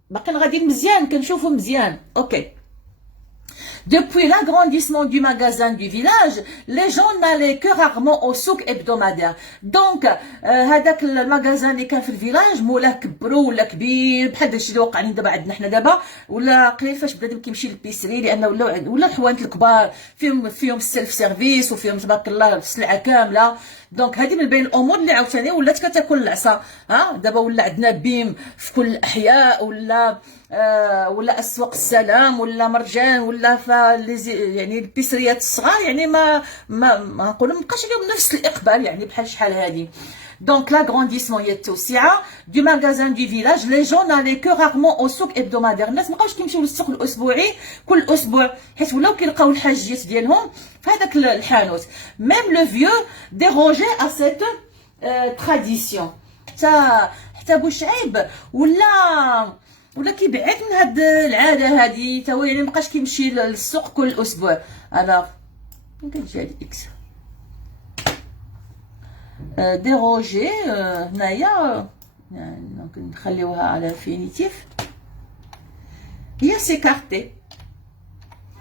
باقيين غاديين مزيان كنشوفوا مزيان. اوكي. Depuis l'agrandissement du magasin du village, les gens n'allaient que rarement au souk hebdomadaire. Donc, هذاك المغازان اللي كان في الفيلاج مولاه كبروا ولا كبير بحال داكشي اللي وقع لنا دابا عندنا حنا دابا، ولا قليل فاش بنادم كيمشي للبيسري، لان ولا الحوانت الكبار فيهم السيلف سيرفيس وفيهم تبارك الله السلعه كامله. دونك هذه من بين الامور اللي عاوتاني ولات كتاكل العصا. دابا ولا عندنا بيم في كل الاحياء، ولا اسواق السلام، ولا مرجان، ولا يعني البيسريات الصغار، يعني ما نقولوا مابقاش لهم نفس الاقبال يعني بحال شحال هذه. Donc l'agrandissement هي التوسعه du magasin du village. les gens n'allaient que rarement au souk hebdomadaire. الناس مابقاوش كيمشيو للسوق الاسبوعي كل اسبوع، حيت ولاو كيلقاو الحاجيات ديالهم في هذاك الحانوت. même le vieux dérogeait à cette tradition. حتى بوشعيب ولا كيبعد من هاد العاده هادي، تا هو يعني مابقاش كيمشي للسوق كل اسبوع. الوغ كتجي هاد اكس ديروجي هنايا يعني نخليوها على فينيتيف، هي سيكارتي.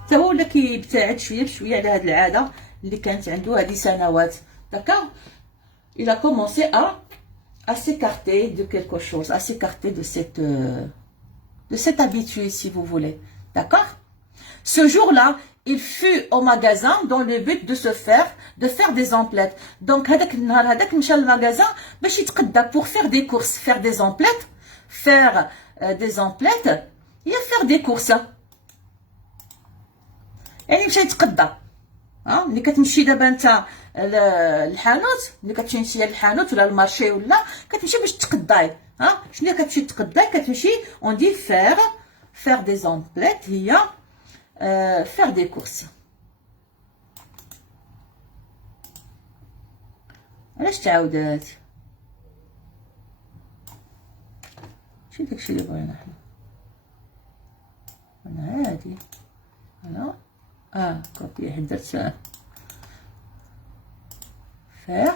تا هو ولا كيبتعد شويه بشويه على هاد العاده اللي كانت عنده هذه سنوات. داكوغ. il a commencé à s'écarter de quelque chose, à s'écarter de cette habitude, si vous voulez. D'accord? Ce jour-là, il fut au magasin dans le but de faire des emplettes. Donc, هذاك النهار هذاك مشى للمغازان باش يتقدى pour faire des courses, faire des emplettes, هي faire des courses. يعني مشى يتقدى. ملي كتمشي دابا انت للحانوت، ملي كتمشي للحانوت ولا المارشي ولا كتمشي باش تقداي. شنو كتمشي تقداي؟ كتمشي اون دي faire des emplettes هي faire des courses. علاش تعاودات؟ شي داكشي اللي بغينا حنا. انا هادي كوبي حدرت faire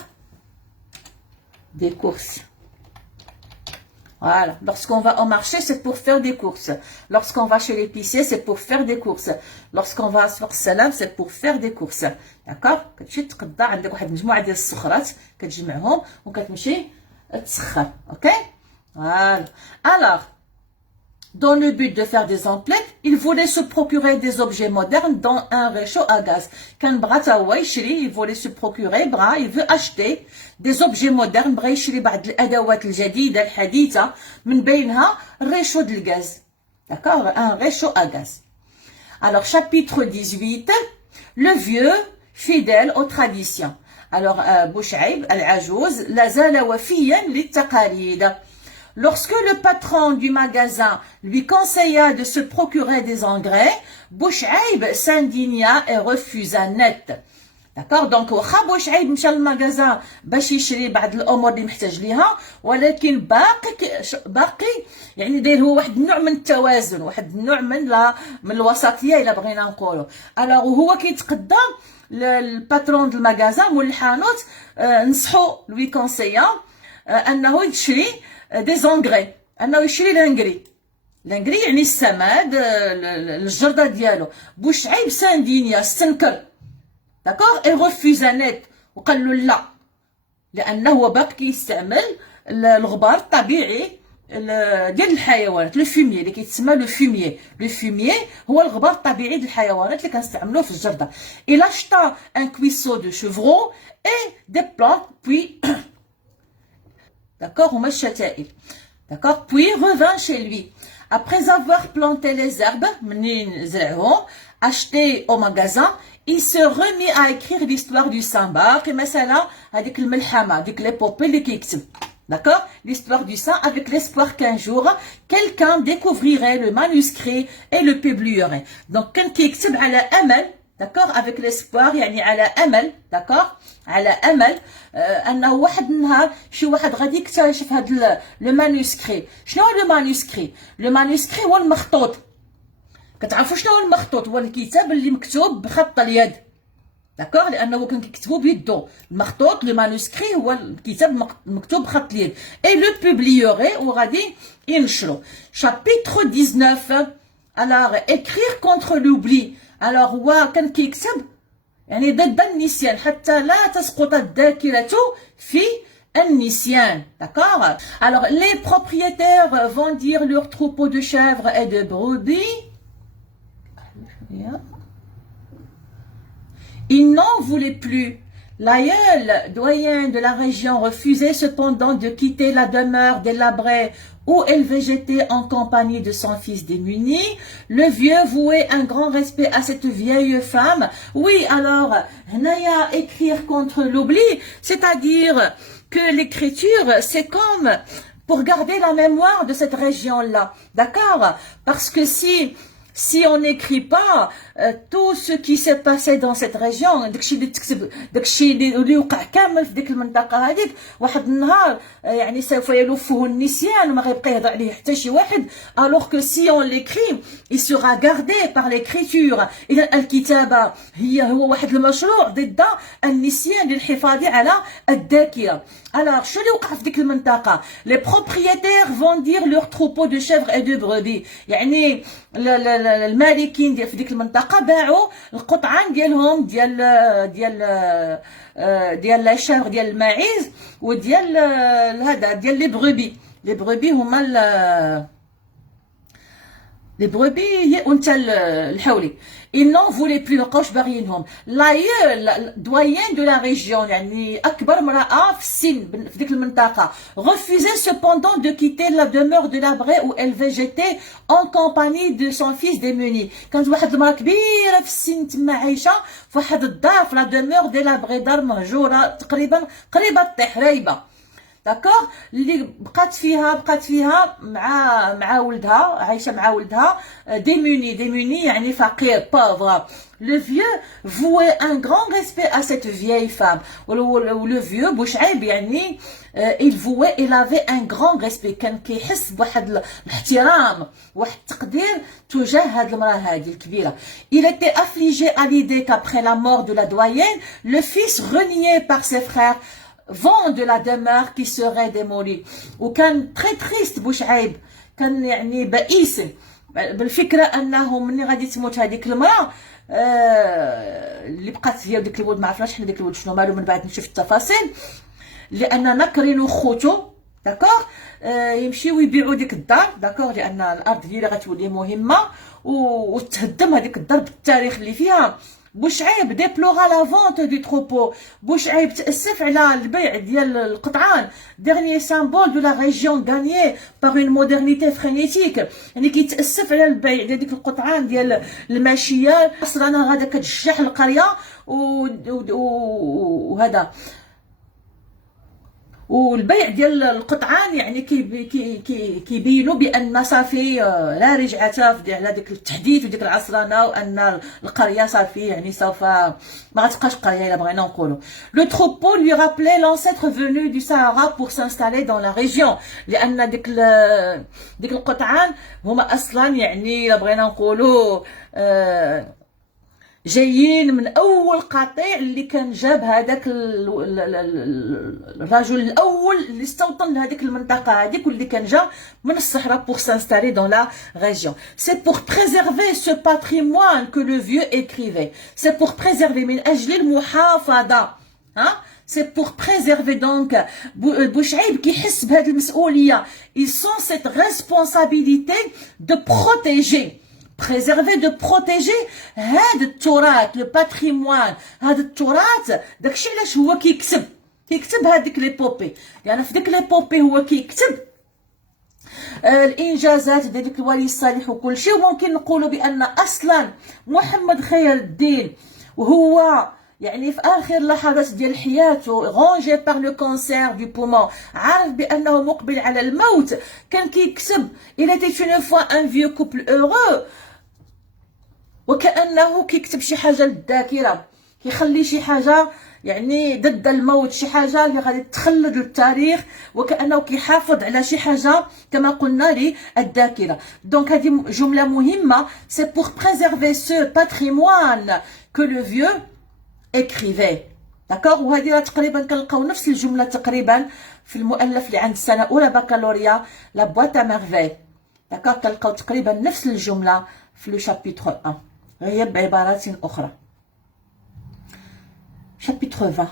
des courses. Voilà. Lorsqu'on va au marché, c'est pour faire des courses. Lorsqu'on va chez l'épicier, c'est pour faire des courses. Lorsqu'on va à Souk Salam, c'est pour faire des courses. D'accord? كتمشي تقدى عندك واحد المجموعة ديال الصخرات كتجمعهم وكتمشي تسخر. OK? Voilà. Alors, dans le but de faire des emplettes, il voulait se procurer des objets modernes dans un réchaud à gaz. Quand Brata Waishri, il voulait se procurer, il veut acheter des objets modernes, Braishri بعض الأدوات الجديدة الحديثة من بينها réchaud de gaz. D'accord? Un réchaud à gaz. Alors, chapitre 18, le vieux fidèle aux traditions. Alors, Bouchaïb, العجوز, لا زال وفيا للتقاليد. Lorsque le patron du magasin lui conseilla de se procurer des engrais, Bouchaïb s'indigna et refusa net. D'accord, donc واخا بوشعيب مشى للمغازان باش يشري بعض الامور اللي محتاج ليها، ولكن باقي يعني داير هو واحد النوع من التوازن، واحد النوع من الوسطيه الا بغينا نقولوا. الوغ هو كيتقدم الباترون د المغازان مول الحانوت، نصحو لوي كونسيا انه يشري دي زونغري، انه يشري لانغري يعني السماد، الجرده ديالو. بوشعيب ساندينيا استنكر، داكوغ، اي ريفوزا نيت، وقال له لا، لانه هو باقي كيستعمل الغبار الطبيعي ديال الحيوانات، لو فوميي اللي كيتسمى لو فوميي. لو فوميي هو الغبار الطبيعي ديال الحيوانات اللي كنستعملوه في الجرده. il acheta un cuisseau de chevreau et des plantes puis d'accord, هما الشتائر. d'accord, puis revint chez lui après avoir planté les herbes منين زرعهم، acheté au magasin. Il se remit à écrire l'histoire du Samba, كما سالا هذيك الملحمة، هذيك l'épopée اللي كيكتب. D'accord, l'histoire du sang, avec l'espoir qu'un jour quelqu'un découvrirait le manuscrit et le publierait. Donc كان كيكتب على أمل، d'accord, avec l'espoir يعني على أمل، d'accord، على أمل أنه واحد النهار شي واحد غادي يكتشف هذا لو مانuscrit. شنو هو لو مانuscrit؟ لو مانuscrit هو المخطوط. كتعرفوا شنو هو المخطوط؟ هو الكتاب اللي مكتوب بخط اليد، داكوغ، لانه كان كيكتبوا بيدو. المخطوط لو مانuscrit هو الكتاب مكتوب بخط اليد. اي لو بوبليوغي، وغادي ينشروا. شابيتر 19، alors écrire contre l'oubli. alors هو كان كيكتب يعني ضد النسيان، حتى لا تسقط الذاكرة في النسيان. d'accord. alors les propriétaires vendirent leurs troupeaux de chèvres et de brebis. Ils n'en voulaient plus. L'aïeul, doyen de la région, refusait cependant de quitter la demeure délabrée où elle végétait en compagnie de son fils démuni. Le vieux vouait un grand respect à cette vieille femme. Oui, alors, Naya, écrire contre l'oubli, c'est-à-dire que l'écriture, c'est comme pour garder la mémoire de cette région-là. D'accord? Parce que si on n'écrit pas tout ce qui s'est passé dans cette région، داكشي اللي تكتب، داكشي اللي وقع كامل في ديك المنطقه هذيك، واحد النهار يعني سوف يلفه النسيان وما غيبقى يهضر عليه حتى شي واحد. alors que si on l'écrit il sera gardé par l'écriture. اذا الكتابه هو واحد المشروع ضد النسيان للحفاظ على الذاكره. alors شنو اللي وقع في ديك المنطقه؟ les propriétaires vendirent leurs troupeaux de chèvres et de brebis، يعني المالكين ديال في ديك المنطقه باعوا القطعان ديالهم ديال لا شافر ديال الماعز وديال هذا ديال لي بروبي. لي بروبي هما لي بروبي هي انثى الحولي. ils n'en voulaient plus، مابقاوش باغيينهم. l'aïeul doyen de la région يعني اكبر امراه في السن في ديك المنطقه، refusait cependant de quitter la demeure de Labré où elle végétait en compagnie de son fils démuni. كانت واحد المراه كبيره في السن تما عايشه في واحد الدار في لا demeure de Labré، دار مهجوره تقريبا قريبه تطيح رايبه. داكوغ، اللي بقات فيها مع ولدها، عايشه مع ولدها démuni يعني فقير، pauvre. le vieux vouait un grand respect à cette vieille femme. le vieux بوشعيب يعني il avait un grand respect، كان كيحس بواحد الاحترام واحد التقدير تجاه هاد المراه هادي الكبيره. il était affligé à l'idée qu'après la mort de la doyenne le fils renié par ses frères vent de la demeure qui serait démolie. وكان très triste بوشعيب، كان يعني بئيس بالفكره انه ملي غادي تموت هذيك المراه اللي بقات هي وديك الولد، ما عرفناش حنا ديك الولد شنو مالو، من بعد نشوف التفاصيل، لان نكرين خوتو داكوغ يمشيو يبيعوا ديك الدار، داكوغ، لان الارض هي اللي غتولي مهمه وتهدم هذيك الدار بالتاريخ اللي فيها. بوشعيب ديبلورا لا فونت دو تروبو. بوشعيب تأسف على البيع ديال القطعان. dernier symbole de la région gagné par une modernité frénétique. يعني كيتأسف على البيع ديال ديك القطعان ديال الماشيه. اصلا هذا كتجح القريه وهذا والبيع ديال القطعان يعني كيبينوا بان صافي لا رجعه على ديك التحديث وديك العصرنه وان القريه صافي يعني سوف ما غتبقاش قريه الا بغينا نقولوا. لو تروبو lui rappelait l'ancêtre venu du Sahara pour s'installer dans la région. لان ديك القطعان هما اصلا يعني الا بغينا نقولوا جايين من اول قطيع اللي كان جاب هذاك الرجل الاول اللي استوطن لهذيك المنطقه هذيك واللي كان جا من الصحراء pour s'installer dans la région. C'est pour préserver ce patrimoine que le vieux écrivait. C'est pour préserver من اجل المحافظه. ها c'est pour préserver donc. بوشعيب كيحس بهذه المسؤوليه. Ils sont cette responsabilité de protéger. préserver de protéger هاد التراث le patrimoine. هاد التراث داكشي علاش هو كيكتب هاديك ليبوبي. يعني في ديك ليبوبي هو كيكتب الانجازات ديال ديك الولي الصالح وكل شيء. وممكن نقولوا بان اصلا محمد خير الدين وهو يعني في اخر لحظات ديال حياته رونجي بار لو كونسير دو بومون عارف بانه مقبل على الموت كان كيكتب il était une fois un vieux couple heureux. وكانه كيكتب شي حاجه للذاكره كيخلي شي حاجه يعني ضد الموت شي حاجه اللي غادي تخلد للتاريخ وكانه كيحافظ على شي حاجه كما قلنا للذاكره. دونك هذه جمله مهمه. c'est pour préserver ce patrimoine que le vieux écrivait. داكوغ. وهذه تقريبا كنلقاو نفس الجمله تقريبا في المؤلف اللي عند السنه اولى بكالوريا لا بواط ا ميرفي. داكوغ. كنلقاو تقريبا نفس الجمله في لو شابيتر 1 غير بعبارات اخرى. شابيتر 20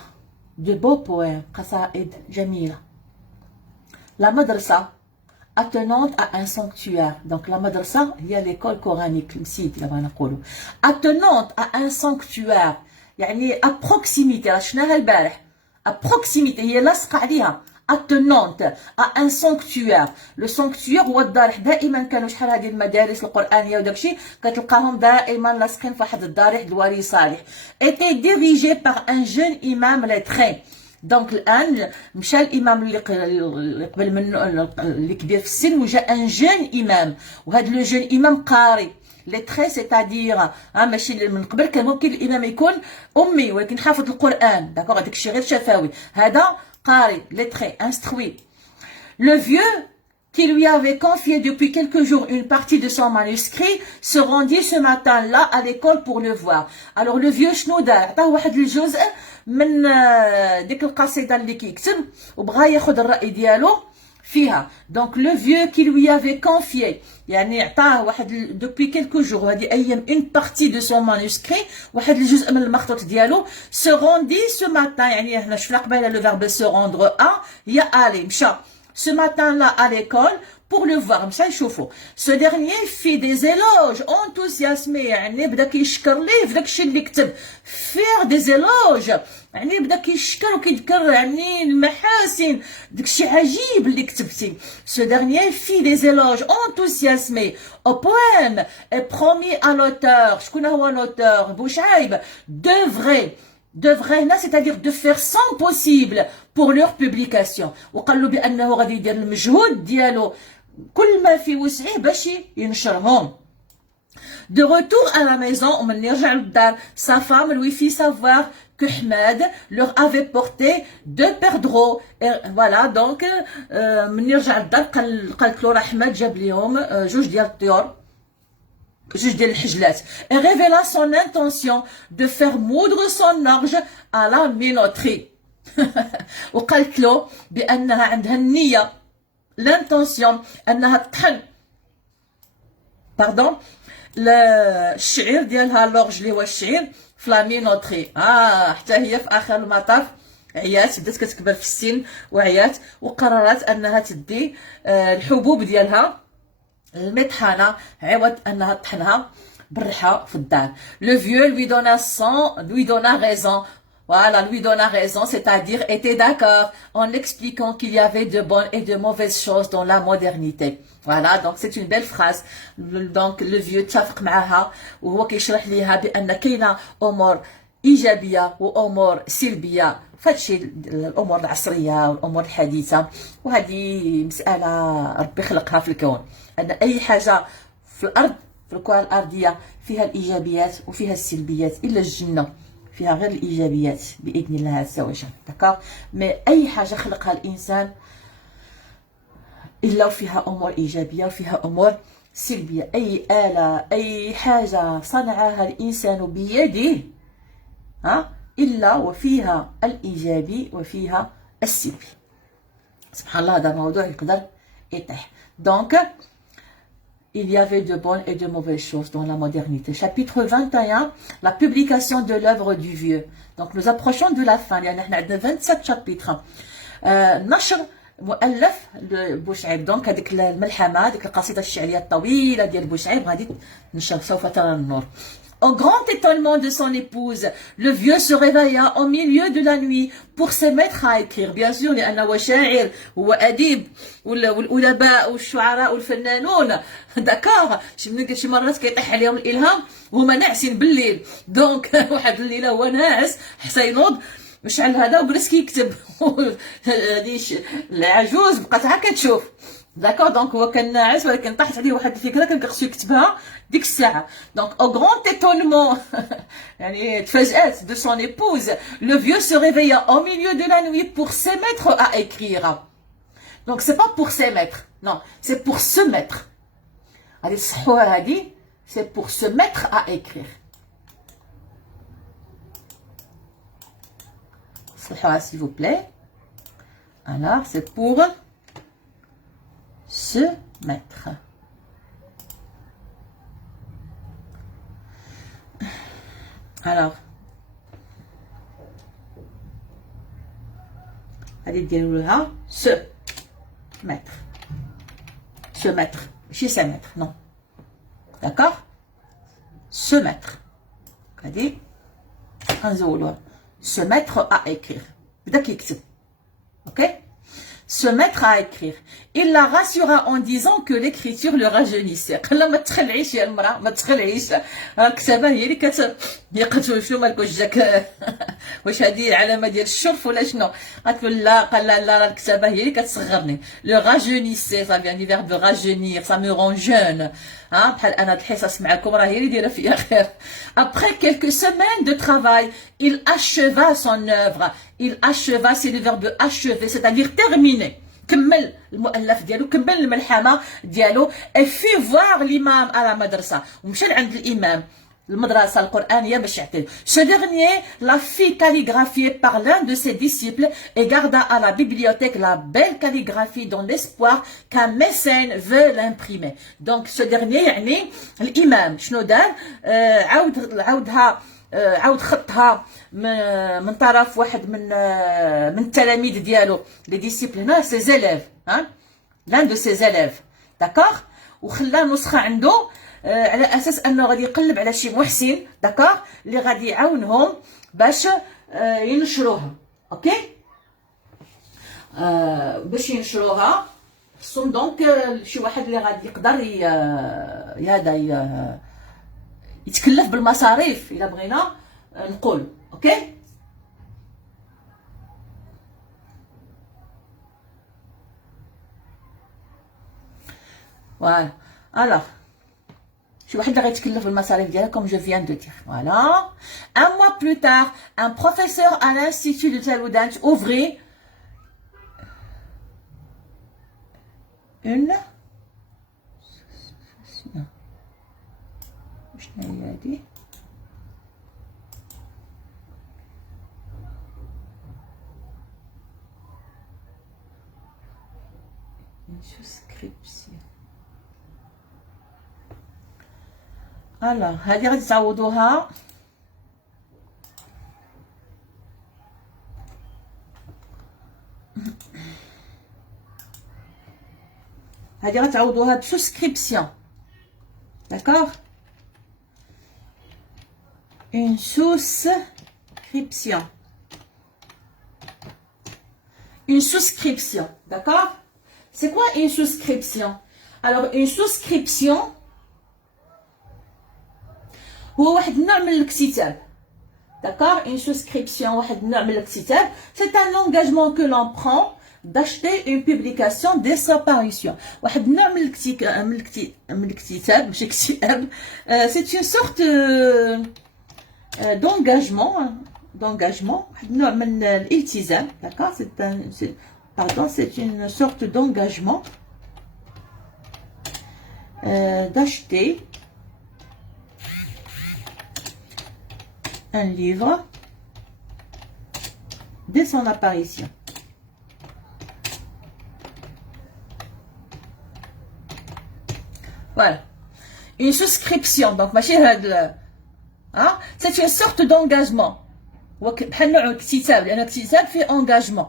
دو بو بويم قصائد جميله. لا مدرسه attenante à un sanctuaire. Donc la madrasa هي l'école coranique المسيد اللي بغينا نقولوا. attenante à un sanctuaire يعني à proximité. راه شفناها البارح. à proximité هي لاصقه عليها. attenante à un sanctuaire. le sanctuaire هو الضريح. دائما كانوا شحال هذه المدارس القرآنية وداكشي كتلقاهم دائما لاصقين في واحد الضريح الوالي صالح. était dirigé par un jeune imam lettré. دونك الان مشى الامام اللي قبل منه اللي كبير في السن وجا ان جون امام. وهذا لو جون امام قاري lettré c'est-à-dire ماشي من قبل كان ممكن الامام يكون امي ولكن حافظ القران. داكوغ. هذاك الشيء غير شفوي. هذا قاري lettré instruit. le vieux qui lui avait confié depuis quelques jours une partie de son manuscrit se rendit ce matin-là à l'école pour le voir. alors le vieux شنو دار؟ عطاه واحد الجزء من ديك القصيده اللي كيكتب وبغى ياخذ الراي ديالو فيها. دونك لو فيو كي لوي افي كونفيي يعني عطاه واحد دوبوي كيلكو جور هذه ايام اون بارتي دو سون مانuscrit واحد الجزء من المخطوط ديالو. سو روندي سو ماتان يعني حنا شفنا قبيله لو فيرب سو روندر هي الي مشى ce matin-là à l'école pour le voir. مشى يشوفو. ce dernier fit des éloges enthousiasmés يعني بدا كيشكر ليه في داكشي اللي كتب. faire des éloges يعني بدا كيشكر وكيذكر يعني المحاسن داكشي عجيب اللي كتبتي. ce dernier fit des éloges enthousiasmés au poème et promis à l'auteur. شكون هو l'auteur؟ بوشعيب. devrait هنا c'est-à-dire de faire son possible pour leur publication. وقال له بانه غادي يدير المجهود ديالو كل ما في وسعه باش ينشرهم. de retour à la maison ومن يرجع للدار sa femme lui fit savoir que Ahmed leur avait porté 2 paires de draps. voilà donc من يرجع للدار قالت له راه احمد جاب ليهم جوج ديال الطيور جوج ديال الحجلات. et révéla son intention de faire moudre son orge à la minoterie. وقالت له بانها عندها النيه l'intention انها تطحن باردون الشعير ديالها لورج اللي هو الشعير في لا مينوتري. حتى هي في اخر المطاف عيات بدات كتكبر في السن وعيات وقررت انها تدي الحبوب ديالها المطحنه عوض انها تطحنها بالراحة في الدار. Le vieux lui donna raison. Voilà, lui donna raison, c'est-à-dire était d'accord en expliquant qu'il y avait de bonnes et de mauvaises choses dans la modernité. Voilà, donc c'est une belle phrase. Donc le vieux اتفق معها وهو كيشرح ليها بأن كاينة أمور إيجابية وأمور سلبية فهادشي الأمور العصرية والأمور الحديثة، وهذه مسألة ربي خلقها في الكون، أن أي حاجة في الأرض في الكرة الأرضية فيها الإيجابيات وفيها السلبيات، إلا الجنة فيها غير الإيجابيات بإذن الله عز وجل. داكوغ، مي أي حاجة خلقها الإنسان إلا وفيها أمور إيجابية وفيها أمور سلبية. أي آلة، أي حاجة صنعها الإنسان بيده إلا وفيها الإيجابي وفيها السلبي. سبحان الله، هذا موضوع يقدر يطيح. Donc, il y avait de bonnes et de mauvaises choses dans la modernité. Chapitre 21, la publication de l'œuvre du vieux. Donc, nous approchons de la fin. Il y a 27 chapitres. نشر مؤلف بوشعيب. دونك هذيك الملحمة، هذيك القصيدة الشعرية الطويلة ديال بوشعيب غادي تنشر، سوف ترى النور. Au grand étonnement de son épouse, le vieux se réveilla au milieu de la nuit pour se mettre à écrire. Bien sûr, لأنه شاعر وأديب والأدباء والشعراء والفنانون. داكوغ، شي مرات كيطيح عليهم الإلهام وهما ناعسين بالليل. دونك واحد الليلة هو ناعس حتى ينوض مشعل هذا وجلس كيكتب. هذه العجوز بقات هكا كتشوف. داكور، دونك هو كان ناعس ولكن طاحت عليه واحد الفكره كان خصو يكتبها ديك الساعه. دونك او غران étonnement يعني تفاجأت de son épouse, le vieux se réveilla au milieu de la nuit pour se mettre à écrire. Donc c'est pas pour se mettre, non, c'est pour se mettre. هذه الصحوه هذه c'est pour se mettre à écrire. صحوه s'il vous plaît. Alors c'est pour se mettre. Alors, allez dire se mettre. Se mettre. Chez se mettre, non. D'accord? Se mettre. Allez, se mettre à écrire. Ok? Se mettre à écrire. Il la rassura en disant que l'écriture le rajeunissait. قال لها ما تخلعيش يا المراه، ما تخلعيش، الكتابه هي اللي يقتل. شنو مالك، واش جاك واش هذه علامه ديال الشرف ولا شنو؟ قالت له لا، قال لها لا، الكتابه هي اللي كتصغرني. لو rajeunissait ça vient du verbe rajeunir, ça me rend jeune. بحال انا الحصص معكم راه هي اللي دايره فيا خير. Après quelques semaines de travail, il acheva son œuvre. Il acheva, c'est le verbe achever, c'est-à-dire terminer. كمل المؤلف ديالو، كمل الملحمه ديالو. et fit voir l'imam à la madrasa. ومشى لعند الامام المدرسه القرانيه باش يعطيه. Ce dernier la fit calligraphier par l'un de ses disciples et garda à la bibliothèque la belle calligraphie dans l'espoir qu'un mécène veut l'imprimer. Donc ce dernier يعني الامام شنو دار؟ عاود خطها من طرف واحد من التلاميذ ديالو، لي ديسيبل هنا سي زيليف، لان دو سي زيليف. داكوغ، وخلى نسخه عنده على اساس انه غادي يقلب على شي محسن، داكوغ، اللي غادي يعاونهم باش ينشروها. اوكي، باش ينشروها خصهم دونك شي واحد اللي غادي يقدر هذا يتكلف بالمصاريف الا بغينا نقول. اوكي، فوالا. الوغ شي واحد اللي غيتكلف بالمصاريف ديالها comme je viens de dire. Voilà. Un mois plus tard, un professeur à l'institut de Taloudanch ouvrit une souscription. Alors هذه غادي تعوضوها هذه غتعوضوها بسوسكريبسيون. داكوغ، une souscription. Une souscription, d'accord? C'est quoi une souscription? Alors, une souscription هو واحد النوع من الاكتتاب. D'accord? Une souscription, واحد النوع من الاكتتاب. C'est un engagement que l'on prend d'acheter une publication dès sa parution. واحد النوع من الاكتتاب ماشي اكتئاب. C'est une sorte d'engagement. واحد النوع من الالتزام. D'accord? C'est une sorte d'engagement d'acheter un livre dès son apparition. Voilà. Une souscription. Donc, c'est une sorte d'engagement. بحال نوع اكتتاب لأن الاكتتاب فيه engagement.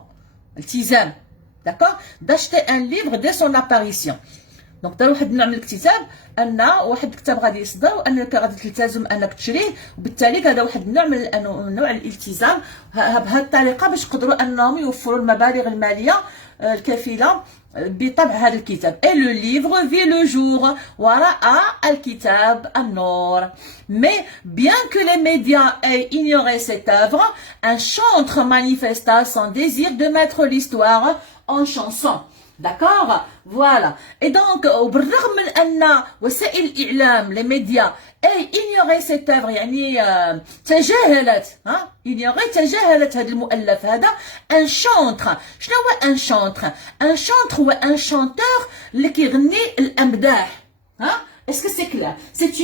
التزام. D'accord? D'acheter un livre dès son apparition. دونك دار واحد النوع من الاكتتاب ان واحد الكتاب غادي يصدر وانك غادي تلتزم انك تشريه وبالتالي هذا واحد النوع من نوع الالتزام بهذه الطريقه باش يقدروا انهم يوفروا المبالغ الماليه الكفيله بطبع هذا الكتاب. Et le livre vit le jour وراء الكتاب النور. Mais bien que les médias aient ignoré cette œuvre, un chantre manifesta son désir de mettre l'histoire en chanson. D'accord? Voilà. Et donc, بالرغم من أن وسائل الإعلام les médias aient ignoré cette œuvre يعني تجاهلت تجاهلت هذا المؤلف هذا. un chantre. شنو هو un chantre? un chantre هو un chanteur اللي كيغني الأمداح. Est-ce que c'est clair? C'est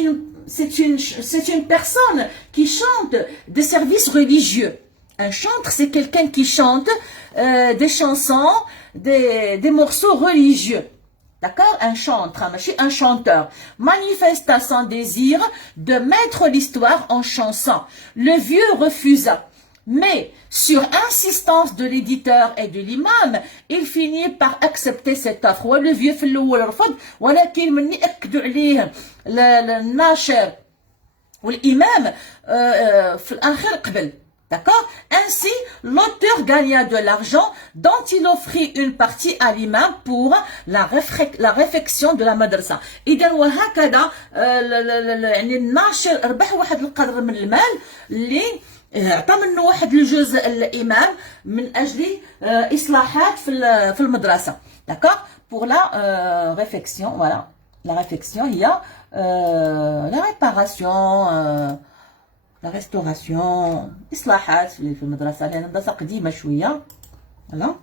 une personne qui chante des services religieux. Un chantre, c'est quelqu'un qui chante des chansons, des morceaux religieux. D'accord? Un chantre, un chanteur. Manifesta son désir de mettre l'histoire en chanson. Le vieux refusa. Mais, sur insistance de l'éditeur et de l'imam, il finit par accepter cette offre. Le vieux في الأول رفض ولكن من يأكدوا عليه الناشر والإمام في الآخر قبل. D'accord? Ainsi, l'auteur gagna de l'argent dont il offrit une partie à l'imam pour la réfection de la madrasa. إذا وهكذا يعني الناشر ربح واحد القدر من المال اللي عطى منه واحد الجزء الإمام من أجل إصلاحات في المدرسة. D'accord? Pour la réfection, voilà. La réfection هي la réparation la restauration إصلاحات في المدرسة لأن المدرسة قديمة شوية. voilà.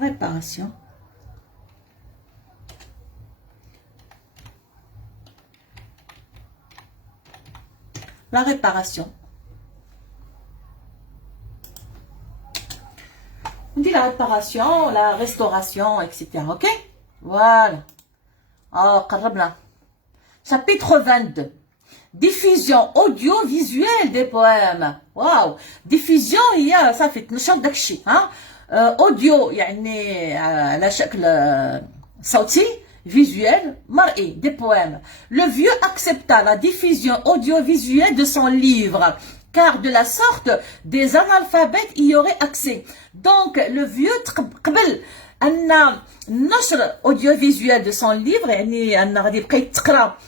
réparation la réparation on dit la réparation la restauration etc. ok. voilà. قربنا. chapitre 22. diffusion audiovisuelle des poèmes. واو. diffusion هي صافي تنشر داكشي audio يعني على شكل صوتي visuel مرئي des poèmes. Le vieux accepta la diffusion audiovisuelle de son livre car de la sorte des analphabètes y auraient accès. Donc le vieux قبل أن نشر audiovisuel de son livre يعني أن غادي يبقى يتقرا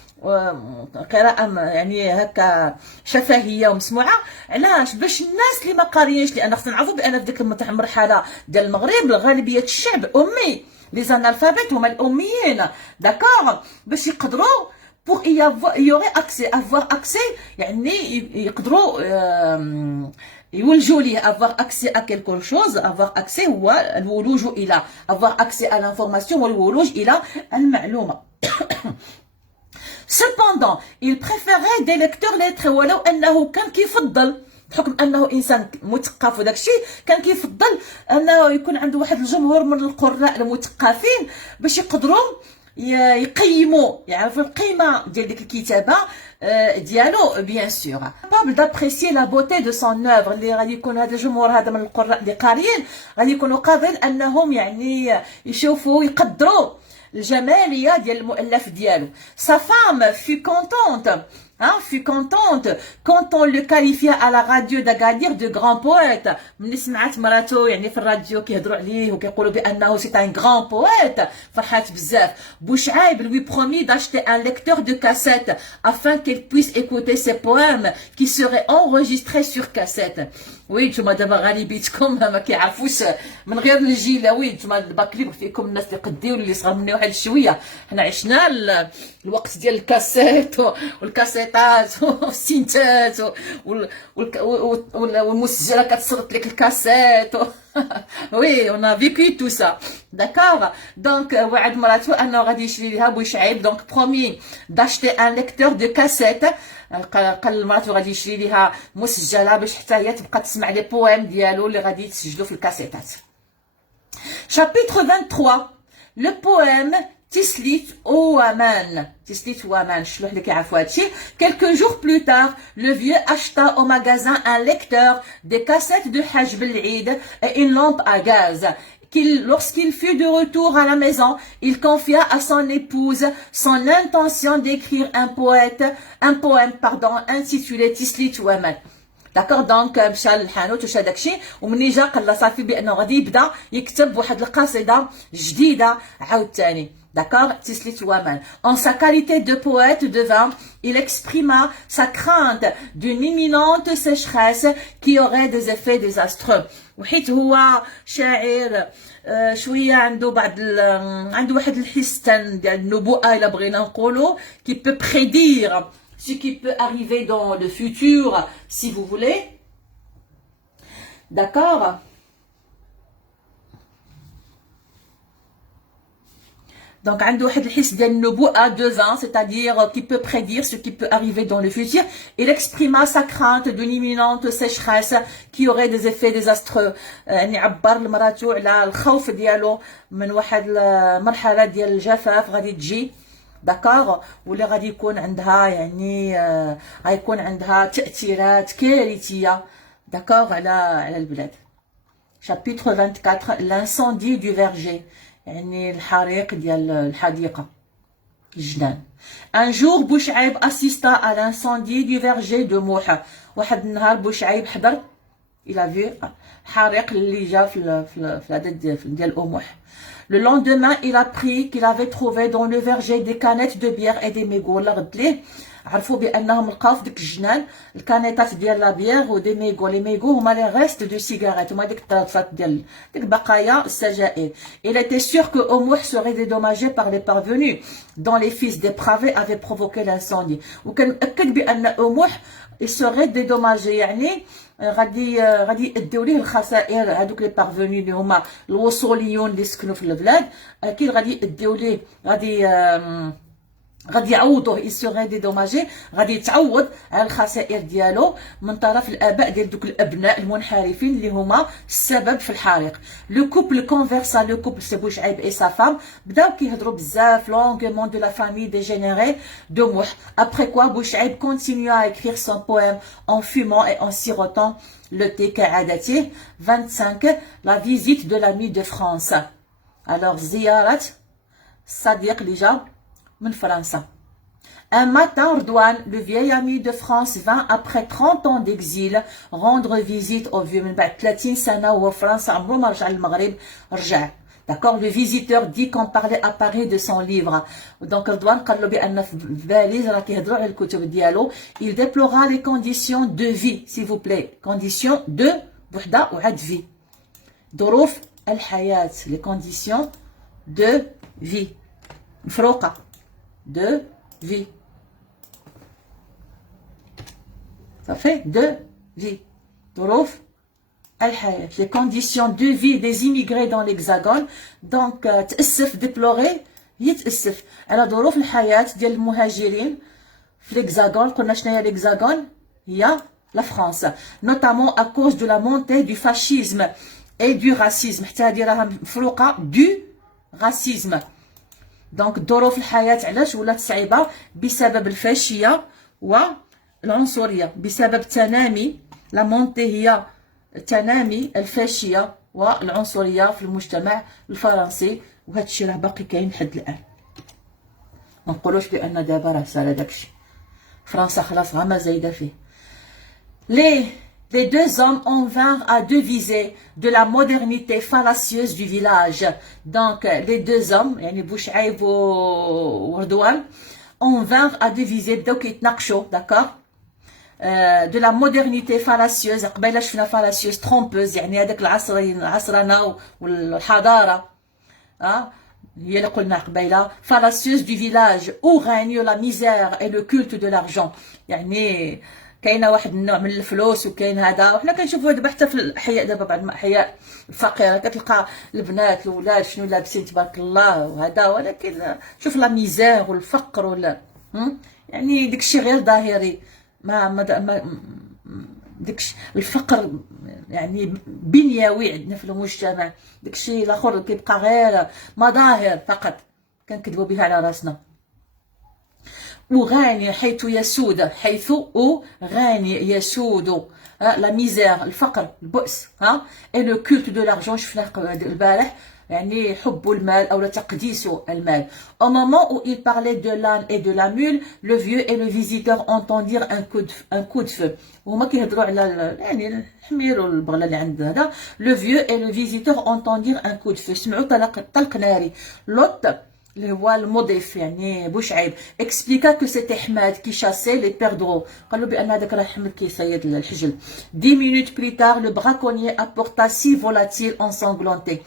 قراءة يعني هكا شفهية ومسموعة. علاش؟ باش الناس اللي ما قاريينش لأن خصنا نعرفوا بأن في ديك المرحلة ديال المغرب غالبية الشعب أمي لي زانالفابيت هما الأميين. داكوغ باش يقدروا pour y aurait accès avoir accès يعني يقدروا يولجوا ليه avoir accès à quelque chose. avoir accès هو الولوج إلى avoir accès à l'information والولوج إلى المعلومة. Cependant, il préférait des lecteurs lettrés ولو أنه كان كيفضل بحكم أنه إنسان مثقف وداك الشيء كان كيفضل أنه يكون عنده واحد الجمهور من القراء المثقفين باش يقدروا يقيموا يعرفوا القيمة ديال ديك الكتابة ديالو بيان سور. capable d'apprécier la beauté de son œuvre اللي غادي يكون هذا الجمهور هذا من القراء اللي قاريين غادي يكونوا قادرين أنهم يعني يشوفوا يقدروا الجمالية ديال المؤلف ديالو. Sa femme fut contente Hein, fut contente quand on le qualifiait à la radio d'Agadir de grand poète. من سمعت مراته يعني في الراديو كيهضروا عليه وكيقولوا بأنه c'est un grand poète. فرحات بزاف. بوشعيب lui promit d'acheter un lecteur de cassette afin qu'elle puisse écouter ses poèmes qui seraient enregistrés sur cassette. وي نتوما دابا غالبيتكم ما كيعرفوش من غير الجيل. وي نتوما الباكليب فيكم الناس اللي قديو اللي صغر مني واحد شويه. حنا عشنا الوقت ديال الكاسيت والكاسيطات والسينتات والمسجله كتصرت لك الكاسيت. وي on a vécu tout ça. D'accord. Donc وعد مراته انه غادي يشري لها بوشعيب. Donc promis d'acheter un lecteur de cassette. قال لمراتو غادي يشري ليها مسجله باش حتى هي تبقى تسمع لي بويم ديالو اللي غادي يتسجلوا في الكاسيتات. Chapitre 23. Le poème Tislit Ouaman. Tislit Ouaman, je sais pas si quelques jours plus tard, le vieux acheta au magasin un lecteur, des cassettes de Hajj Bel'Eid et une lampe à gaz. Lorsqu'il fut de retour à la maison, il confia à son épouse son intention d'écrire un poème, intitulé Tislit Ouaman. D'accord. Donc مشى للحانوت وشا داكشي ومني جا قال له صافي بانه غادي يبدا يكتب واحد القصيده جديده عاوتاني. D'accord. Tislit Ouaman. En sa qualité de poète de vin, il exprima sa crainte d'une imminente sécheresse qui aurait des effets désastreux. وحيت هو شاعر شويه عنده عنده واحد الحس ديال النبوءه الا بغينا نقولوا qui peut prédire ce qui peut arriver dans le futur si vous voulez. D'accord. Donc, عنده واحد الحس ديال النبوءة de vin, c'est-à-dire qui peut prédire ce qui peut arriver dans le futur. Il exprima sa crainte d'une imminente sécheresse qui aurait des effets désastreux. يعني عبر لمراتو على الخوف ديالو من واحد المرحلة ديال الجفاف غادي تجي. داكوغ. واللي غادي يكون عندها يعني غيكون عندها تأثيرات كارثية. داكوغ على البلاد. Chapitre 24. L'incendie du verger. يعني الحريق ديال الحديقة الجنان. Un jour بوشعيب assista à l'incendie du verger de موحة. واحد النهار بوشعيب حضر il a vu حريق اللي جا في هذا ديال أموح. Le lendemain il apprit qu'il avait trouvé dans le verger des canettes de bière et des mégots. لا غد ليه عرفوا بانهم لقاو في ديك الجنان الكانيطات ديال لا بيير ودي ميغو. لي ميغو هما لي ريست دو سيغاريت هما ديك الطرافات ديال ديك بقايا السجائر. Il était sûr que Omouh serait dédommagé par les parvenus dont les fils dépravés avaient provoqué l'incendie. وكان مأكد بان أموح il serait dédommagé يعني غادي يديو ليه الخسائر هذوك لي بارفوني اللي هما الوصوليون اللي سكنوا في البلاد. اكيد غادي يديو ليه غادي يعوضوه. il serait dédommagé غادي يتعوض على الخسائر ديالو من طرف الاباء ديال دوك الابناء المنحرفين اللي هما السبب في الحريق. لو كوبل كونفرسا لو كوبل سي بوشعيب اي سا فام بداو كيهضروا بزاف longuement de la famille dégénérée de Mouh. Après quoi بوشعيب continua à écrire son poème en fumant et en sirotant le thé كعادته. 25. La visite de l'ami de France. Alors زيارة صديق اللي جا من فرنسا. Un matin, Redouane, le vieil ami de France, vint après 30 ans d'exil rendre visite au vieux. من بعد 30 سنة وهو في فرنسا عمرو ما رجع للمغرب رجع. D'accord. Le visiteur dit qu'on parlait à Paris de son livre. Donc Redouane قال له بأن في فاليز راه كيهضروا على الكتب ديالو. Il déplora les conditions de vie, s'il vous plaît. Conditions de وحدة وعاد vie. ظروف الحياة. Les conditions de vie. مفروقة. De vie. Ça fait de vie. ظروف الحياة. Les conditions de vie des immigrés dans l'Hexagone. Donc تأسف déplorer يتأسف على ظروف الحياة ديال المهاجرين في l'Hexagone. قلنا شنو هي l'Hexagone؟ هي la France. Notamment à cause de la montée du fascisme et du racisme. حتى هذه راها مفروقة du racisme. دونك ظروف الحياة علاش ولات صعيبة؟ بسبب الفاشية والعنصرية. بسبب تنامي لا مونتي هي تنامي الفاشية والعنصرية في المجتمع الفرنسي. وهذا الشيء راه باقي كاين لحد الآن. ما نقولوش بأن دابا راه سالا داكشي. فرنسا خلاص غا ما زايده فيه. Les deux hommes en vinrent à deviser de la modernité fallacieuse du village. Donc, les deux hommes, يعني بوشعيب وردوان, en vinrent à deviser, بداو كيتناقشوا, d'accord, de la modernité fallacieuse. قبيله شفنا fallacieuse trompeuse, يعني هذاك العصرنه والحضاره, هي اللي قلنا قبيله, fallacieuse du village où règne la misère et le culte de l'argent. يعني كاينه واحد النوع من الفلوس وكاين هذا، وحنا كنشوفوا دابا حتى في الاحياء، دابا بعض الاحياء الفقيره كتلقى البنات الاولاد شنو لابسين تبارك الله وهذا، ولكن شوف لا ميزير والفقر ولا يعني داكشي غير ظاهري، ما داكشي الفقر يعني بنيوي عندنا في المجتمع، داكشي الاخر كيبقى غير مظاهر فقط كنكذبوا بها على راسنا. وغاني حيث يسود، حيث غاني يسود لا ميزير الفقر البؤس اي لو كولت دو لارجون، شفناه البارح يعني حب المال او تقديس المال. au moment où il parlait de l'âne et de la mule, le vieux et le visiteur entendirent un coup de feu. وهما كيهضروا على يعني الحمير والبغله اللي عند هذا. le vieux et le visiteur entendirent un coup de feu، سمعوا طلق ناري. لوط اللي هو المضيف يعني بوشعيب expliqua que c'était حماد qui chassait les perdreaux، قالوا بان هذاك راه حماد كيصيد الحجل. 10 minutes plus tard le braconnier apporta 6 volatiles ensanglantés.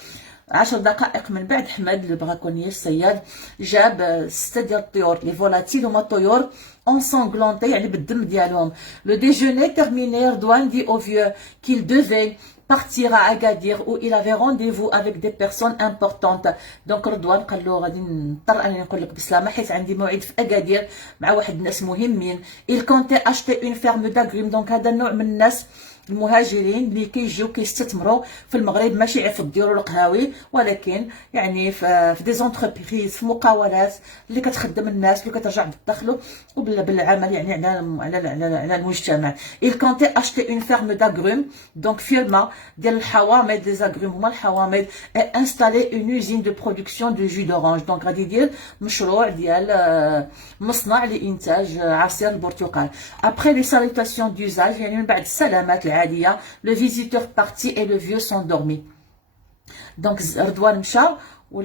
10 دقائق من بعد حماد لو براكونيي الصياد جاب 6 ديال الطيور، لي فولاتيل هما الطيور ensanglantés يعني بالدم ديالهم. le déjeuner terminé, Redouane dit au vieux qu'il devait partir à Agadir où il avait rendez-vous avec des personnes importantes. donc رضوان قال له غادي نضطر انني نقول لك بسلامه حيت عندي موعد في اكادير مع واحد الناس مهمين. il comptait acheter une ferme d'agrumes، donc هذا النوع من الناس المهاجرين اللي كيجيو كيستثمروا في المغرب، ماشي في الديور والقهاوي، ولكن يعني في دي زونتربريز، في مقاولات اللي كتخدم الناس اللي كترجع بالدخل وبالعمل يعني على المجتمع. il comptait acheter une ferme d'agrumes، donc فيرما ديال الحوامض، دي زاغروم هما الحوامض، et installer une usine de production de jus d'orange، donc غادي يدير مشروع ديال مصنع لإنتاج عصير البرتقال. après les salutations d'usage يعني من بعد السلامات العادية، le visiteur partit et le vieux s'endormit. donc رضوان مشى و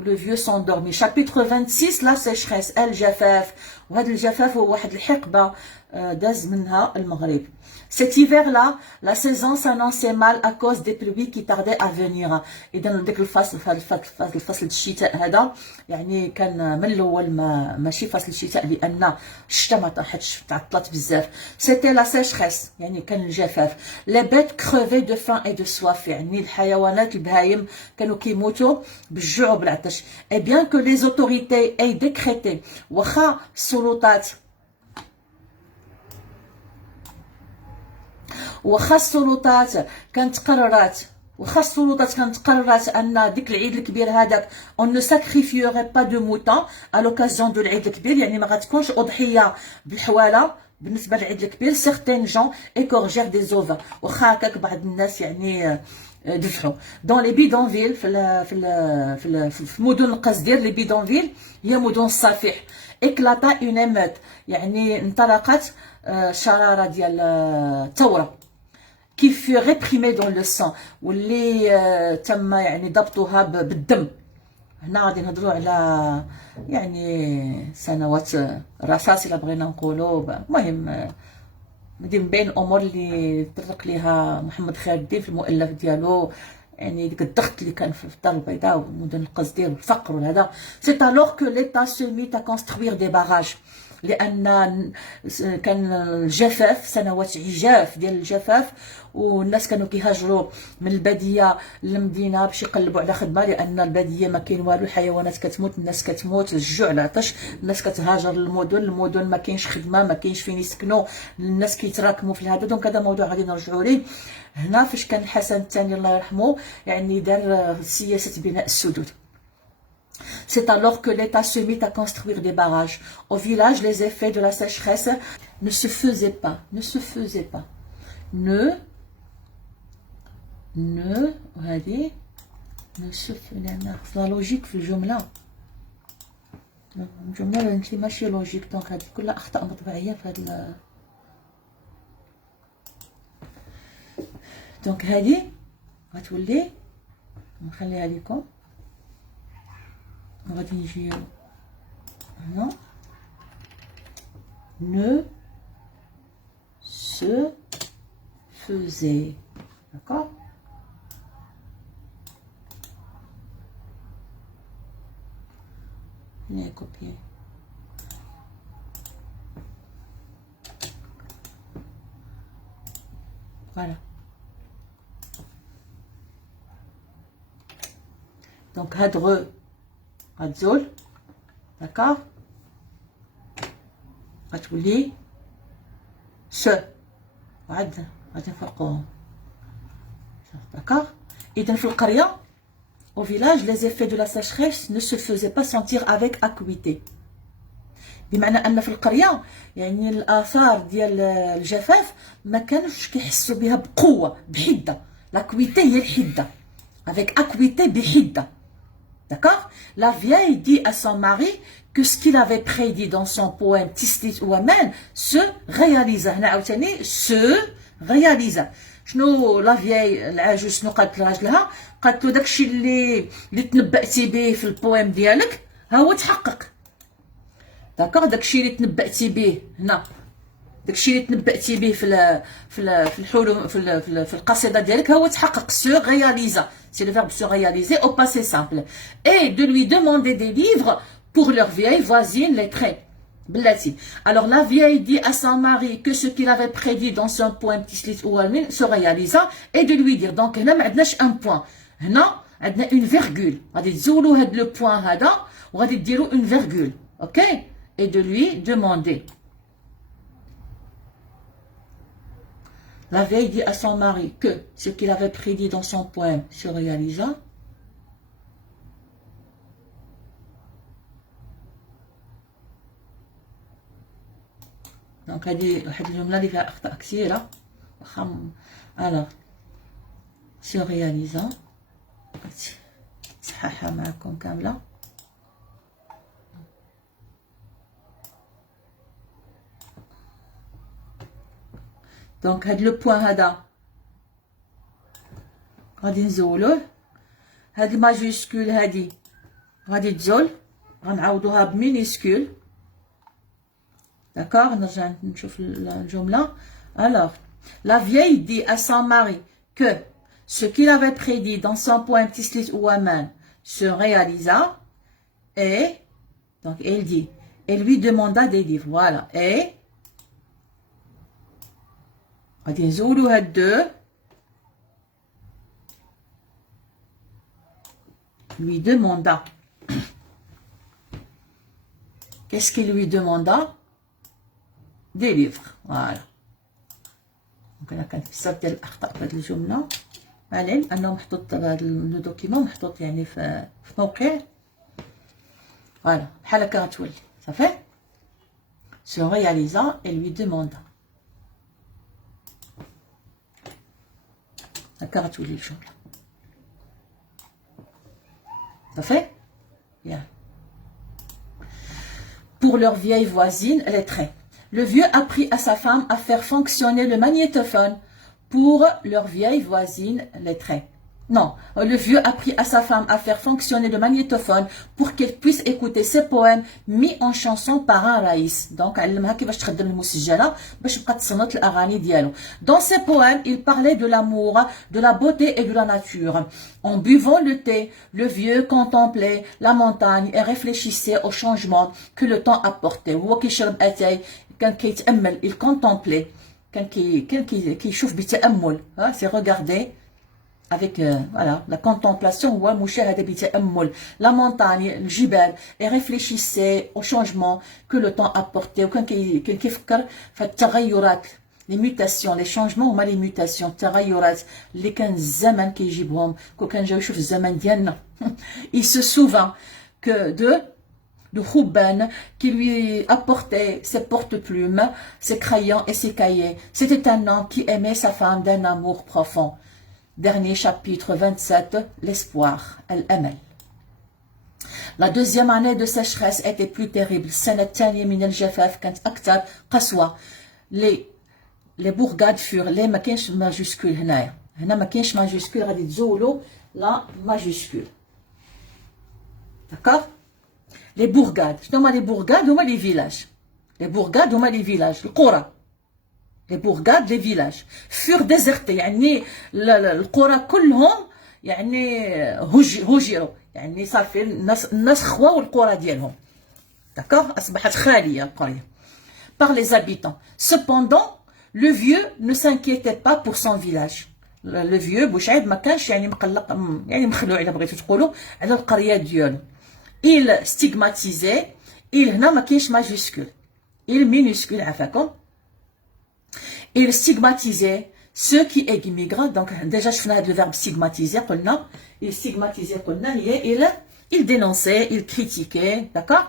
le vieux s'endormit. chapitre 26 la sécheresse الجفاف، وهذا الجفاف هو واحد الحقبة داز منها المغرب. cet hiver-là, la saison s'annonçait mal à cause des pluies qui tardaient à venir. إذا ديك الفصل الفصل الشتاء هذا يعني كان من الأول ماشي فصل الشتاء لأن الشتاء ما طاحتش، تعطلت بزاف. c'était la sécheresse يعني كان الجفاف. les bêtes crevaient de faim et de soif، يعني الحيوانات البهايم كانوا كيموتوا بالجوع وبالعطش. et bien que les autorités aient décrété، واخا السلطات كانت قررت ان ديك العيد الكبير هذاك on ne sacrifierait pas de mouton à l'occasion de العيد الكبير، يعني ما غتكونش اضحيه بالحواله بالنسبه للعيد الكبير. certains gens égorgèrent des ovins، واخا هكاك بعض الناس يعني دفعوا. dans les bidonvilles في مدن القصدير، لي بيدونفيل هي مدن الصفيح. éclata une émeute يعني انطلقت شراره ديال الثوره qui fut réprimée dans le sang، واللي تم يعني ضبطها بالدم. هنا غادي نهضروا على يعني سنوات الرصاص الا بغينا نقولوا. المهم هذه من بين الامور اللي تطرق ليها محمد خير الدين في المؤلف ديالو، يعني ديك الضغط اللي كان في الدار البيضاء ومدن القصدير والفقر وهذا. c'est alors que l'État se mit à construire des barrages، لان كان الجفاف، سنوات عجاف ديال الجفاف، والناس كانوا كيهاجروا من الباديه للمدينه باش يقلبوا على خدمه، لان الباديه ما كاين والو، الحيوانات كتموت، الناس كتموت، الجوع العطش، الناس كتهاجر للمدن، المدن ما كاينش خدمه، ما كاينش فين يسكنوا، الناس كيتراكموا في هذا. دونك هذا موضوع غادي نرجعوا ليه. هنا فاش كان الحسن الثاني الله يرحمه يعني دار سياسه بناء السدود. c'est alors que l'État se mit à construire des barrages. au village, les effets de la sécheresse ne se faisaient pas. وهذه ne se fait la logique في الجملة الجملة انت ماشي لوجيك، دونك هادي كلها اخطاء مطبعية في هاد دونك هادي غتولي نخليها لكم، غادي نجيو هنا ne se faisait. D'accord? Je vais copier. Voilà. Donc, hadre, hadzol. D'accord? غتولي ce. غادي نفرقوهم. D'accord? إذن في القرية au village les effets de la sécheresse ne se faisaient pas sentir avec acuité. بمعنى أن في القرية يعني الآثار ديال الجفاف ما كانوش كيحسوا بها بقوة بحدة. l'acuité هي الحدة. avec acuité بحدة. D'accord? La vieille dit à son mari que ce qu'il avait prédit dans son poème Tislit ou Amen se réalisa. هنا عاوتاني se réalisa. شنو لا فياي العاجوز شنو قالت لراجلها؟ قالت له داكشي اللي تنبأتي به في البويم ديالك ها هو تحقق. داكوغ؟ داكشي اللي تنبأتي به هنا، داكشي اللي تنبأتي به في الحلم في القصيده ديالك ها هو تحقق. se réalisa, c'est le verbe se réaliser au passé simple. Et de lui demander des livres pour leur vieille voisine lettrée. Bellati. Alors la vieille dit à son mari que ce qu'il avait prédit dans son poème Tislit ou Almin se réalisa, et de lui dire. Donc هنا ما عندناش un point, هنا عندنا une virgule. غادي تزولوا هاد le point هذا وغادي ديروا une virgule. OK? Et de lui demander. La vieille dit à son mari que ce qu'il avait prédit dans son poème se réalisa. دونك هادي واحد الجمله اللي فيها اخطاء كثيره واخا. الوغ سو رياليزا صححها معكم كامله. دونك هاد لو بوين هذا غادي نزولوه. هاد الماجيسكول هادي غادي تزول، غنعوضوها بمينيسكول. D'accord? نرجع نشوف الجملة. Alors, la vieille dit à son mari que ce qu'il avait prédit dans son poème Tislit ou Amen se réalisa, et donc elle dit, elle lui demanda des livres. Voilà. Et غادي نزولو هاد deux. Lui demanda. Qu'est-ce qu'il lui demanda? Des livres. Voilà. Donc انا كانت بزاف ديال الاخطاء في هذه الجمله، على انه محطوط هذا لو دوكيمون محطوط يعني في موقع. فوالا بحال هكا غتولي صافي. se réalisa et lui demanda. هكا غتولي الجمله صافي. Bien. Pour leur vieille voisine lettrée. Le vieux apprit à sa femme à faire fonctionner le magnétophone pour leur vieille voisine lettrée. Non, le vieux apprit à sa femme à faire fonctionner le magnétophone pour qu'elle puisse écouter ses poèmes mis en chanson par un raïs. Donc, علمها كيفاش تخدم المسجلة باش تبقى تصنت الأغاني ديالو. Dans ses poèmes, il parlait de l'amour, de la beauté et de la nature. En buvant le thé, le vieux contemplait la montagne et réfléchissait aux changements que le temps apportait. هو كيشرب أتاي كان كيتأمل، il contemplait، كان كيشوف بتأمل. C'est regarder avec voilà la contemplation هو مشاهدة بتأمل la montagne الجبال et réfléchissait aux changements que le temps apportait. وكان كيفكر في التغيرات les mutations les changements هما les mutations التغيرات اللي كان الزمن كيجيبهم كون كان جاو يشوف الزمن ديالنا. Il se souvint que de Rouben qui lui apportait ses porte-plumes, ses crayons et ses cahiers. C'était un homme qui aimait sa femme d'un amour profond. Dernier chapitre 27, l'espoir, al-amal. La deuxième année de sécheresse était plus terrible. السنة الثانية من الجفاف كانت أكثر قسوة. les bourgades furent les ما كاينش ماجوسكول هنايا. هنا ما كاينش ماجوسكول غادي تزولوا لا ماجوسكول. D'accord? Les bourgades. شنو هما لي bourgades؟ هما لي فيلاج. Les bourgades هما لي فيلاج القرى. Les bourgades les villages furent désertés يعني القرى كلهم يعني هجروا يعني صافي الناس خواو القرى ديالهم. داكوغ أصبحت خالية القرية par les habitants. Cependant le vieux ne s'inquiétait pas pour son village. le vieux بوشعيب ما كانش يعني مقلق يعني مخلوع إلا بغيتو تقولوا على القرية ديالو. il stigmatisait il هنا ما كاينش ماجيسكول il minuscule عفاكم. Il stigmatisait ceux qui émigrent. Donc, déjà, je fais le verbe stigmatiser. Il stigmatisait. Il dénonçait, il critiquait. D'accord?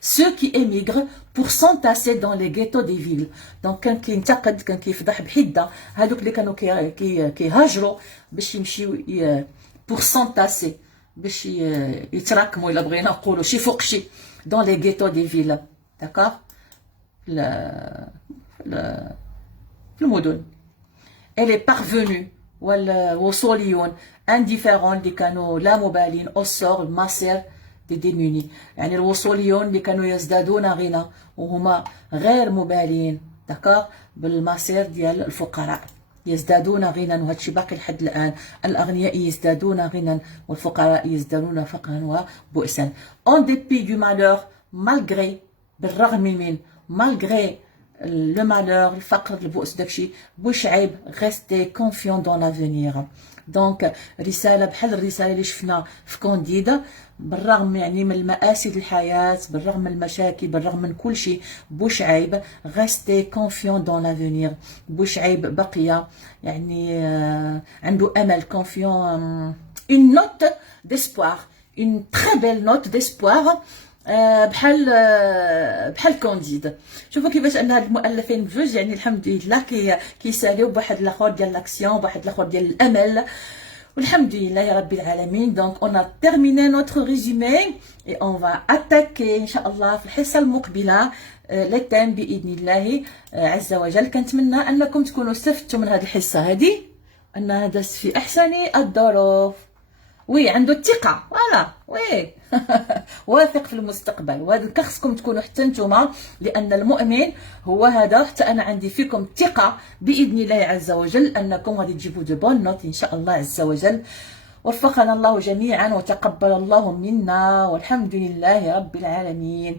Ceux qui émigrent pour s'entasser dans les ghettos des villes. Donc, quand il ينتقد كان كيفضح بحدة هذوك اللي كانوا كيهاجروا باش يمشيو pour s'entasser باش يتراكموا إلا بغينا نقولوا شي فوق شي dans les ghettos des villes. D'accord? المدن. Elle est parvenue والوصوليون indifférents اللي كانوا لا مبالين au sort المصير des démunis. يعني الوصوليون اللي كانوا يزدادون غنى وهما غير مبالين داكوغ بالمصير ديال الفقراء. يزدادون غنى وهادشي باقي لحد الان. الاغنياء يزدادون غنى والفقراء يزدادون فقرا وبؤسا. En dépit du malheur malgré بالرغم من malgré le malheur, le فقر البؤس داكشي بوشعيب restait confiant dans l'avenir. دونك رسالة بحال الرسالة اللي شفنا في كونديدا بالرغم يعني من المآسي الحياة بالرغم من المشاكل بالرغم من كل شيء بوشعيب restait confiant dans l'avenir. بوشعيب بقي يعني عنده أمل confiant une note d'espoir une très belle note d'espoir بحال كونديد. شوفوا كيفاش ان هاد المؤلفين بجوج يعني الحمد لله كيساليو بواحد الاخر ديال لاكسيون بواحد الاخر ديال الامل والحمد لله يا رب العالمين. دونك اون ا تيرميني نوتر ريزومي اي اون فا اتاكي ان شاء الله في الحصه المقبله لي تيم باذن الله عز وجل. كنتمنى انكم تكونوا استفدتوا من هذه الحصه هذه انها دازت في احسن الظروف. وي عنده الثقه فوالا وي واثق في المستقبل وهذا خصكم تكونوا حتى نتوما لان المؤمن هو هذا. حتى انا عندي فيكم ثقه باذن الله عز وجل انكم غادي تجيبوا دو بون نوت ان شاء الله عز وجل. وفقنا الله جميعا وتقبل الله منا والحمد لله رب العالمين.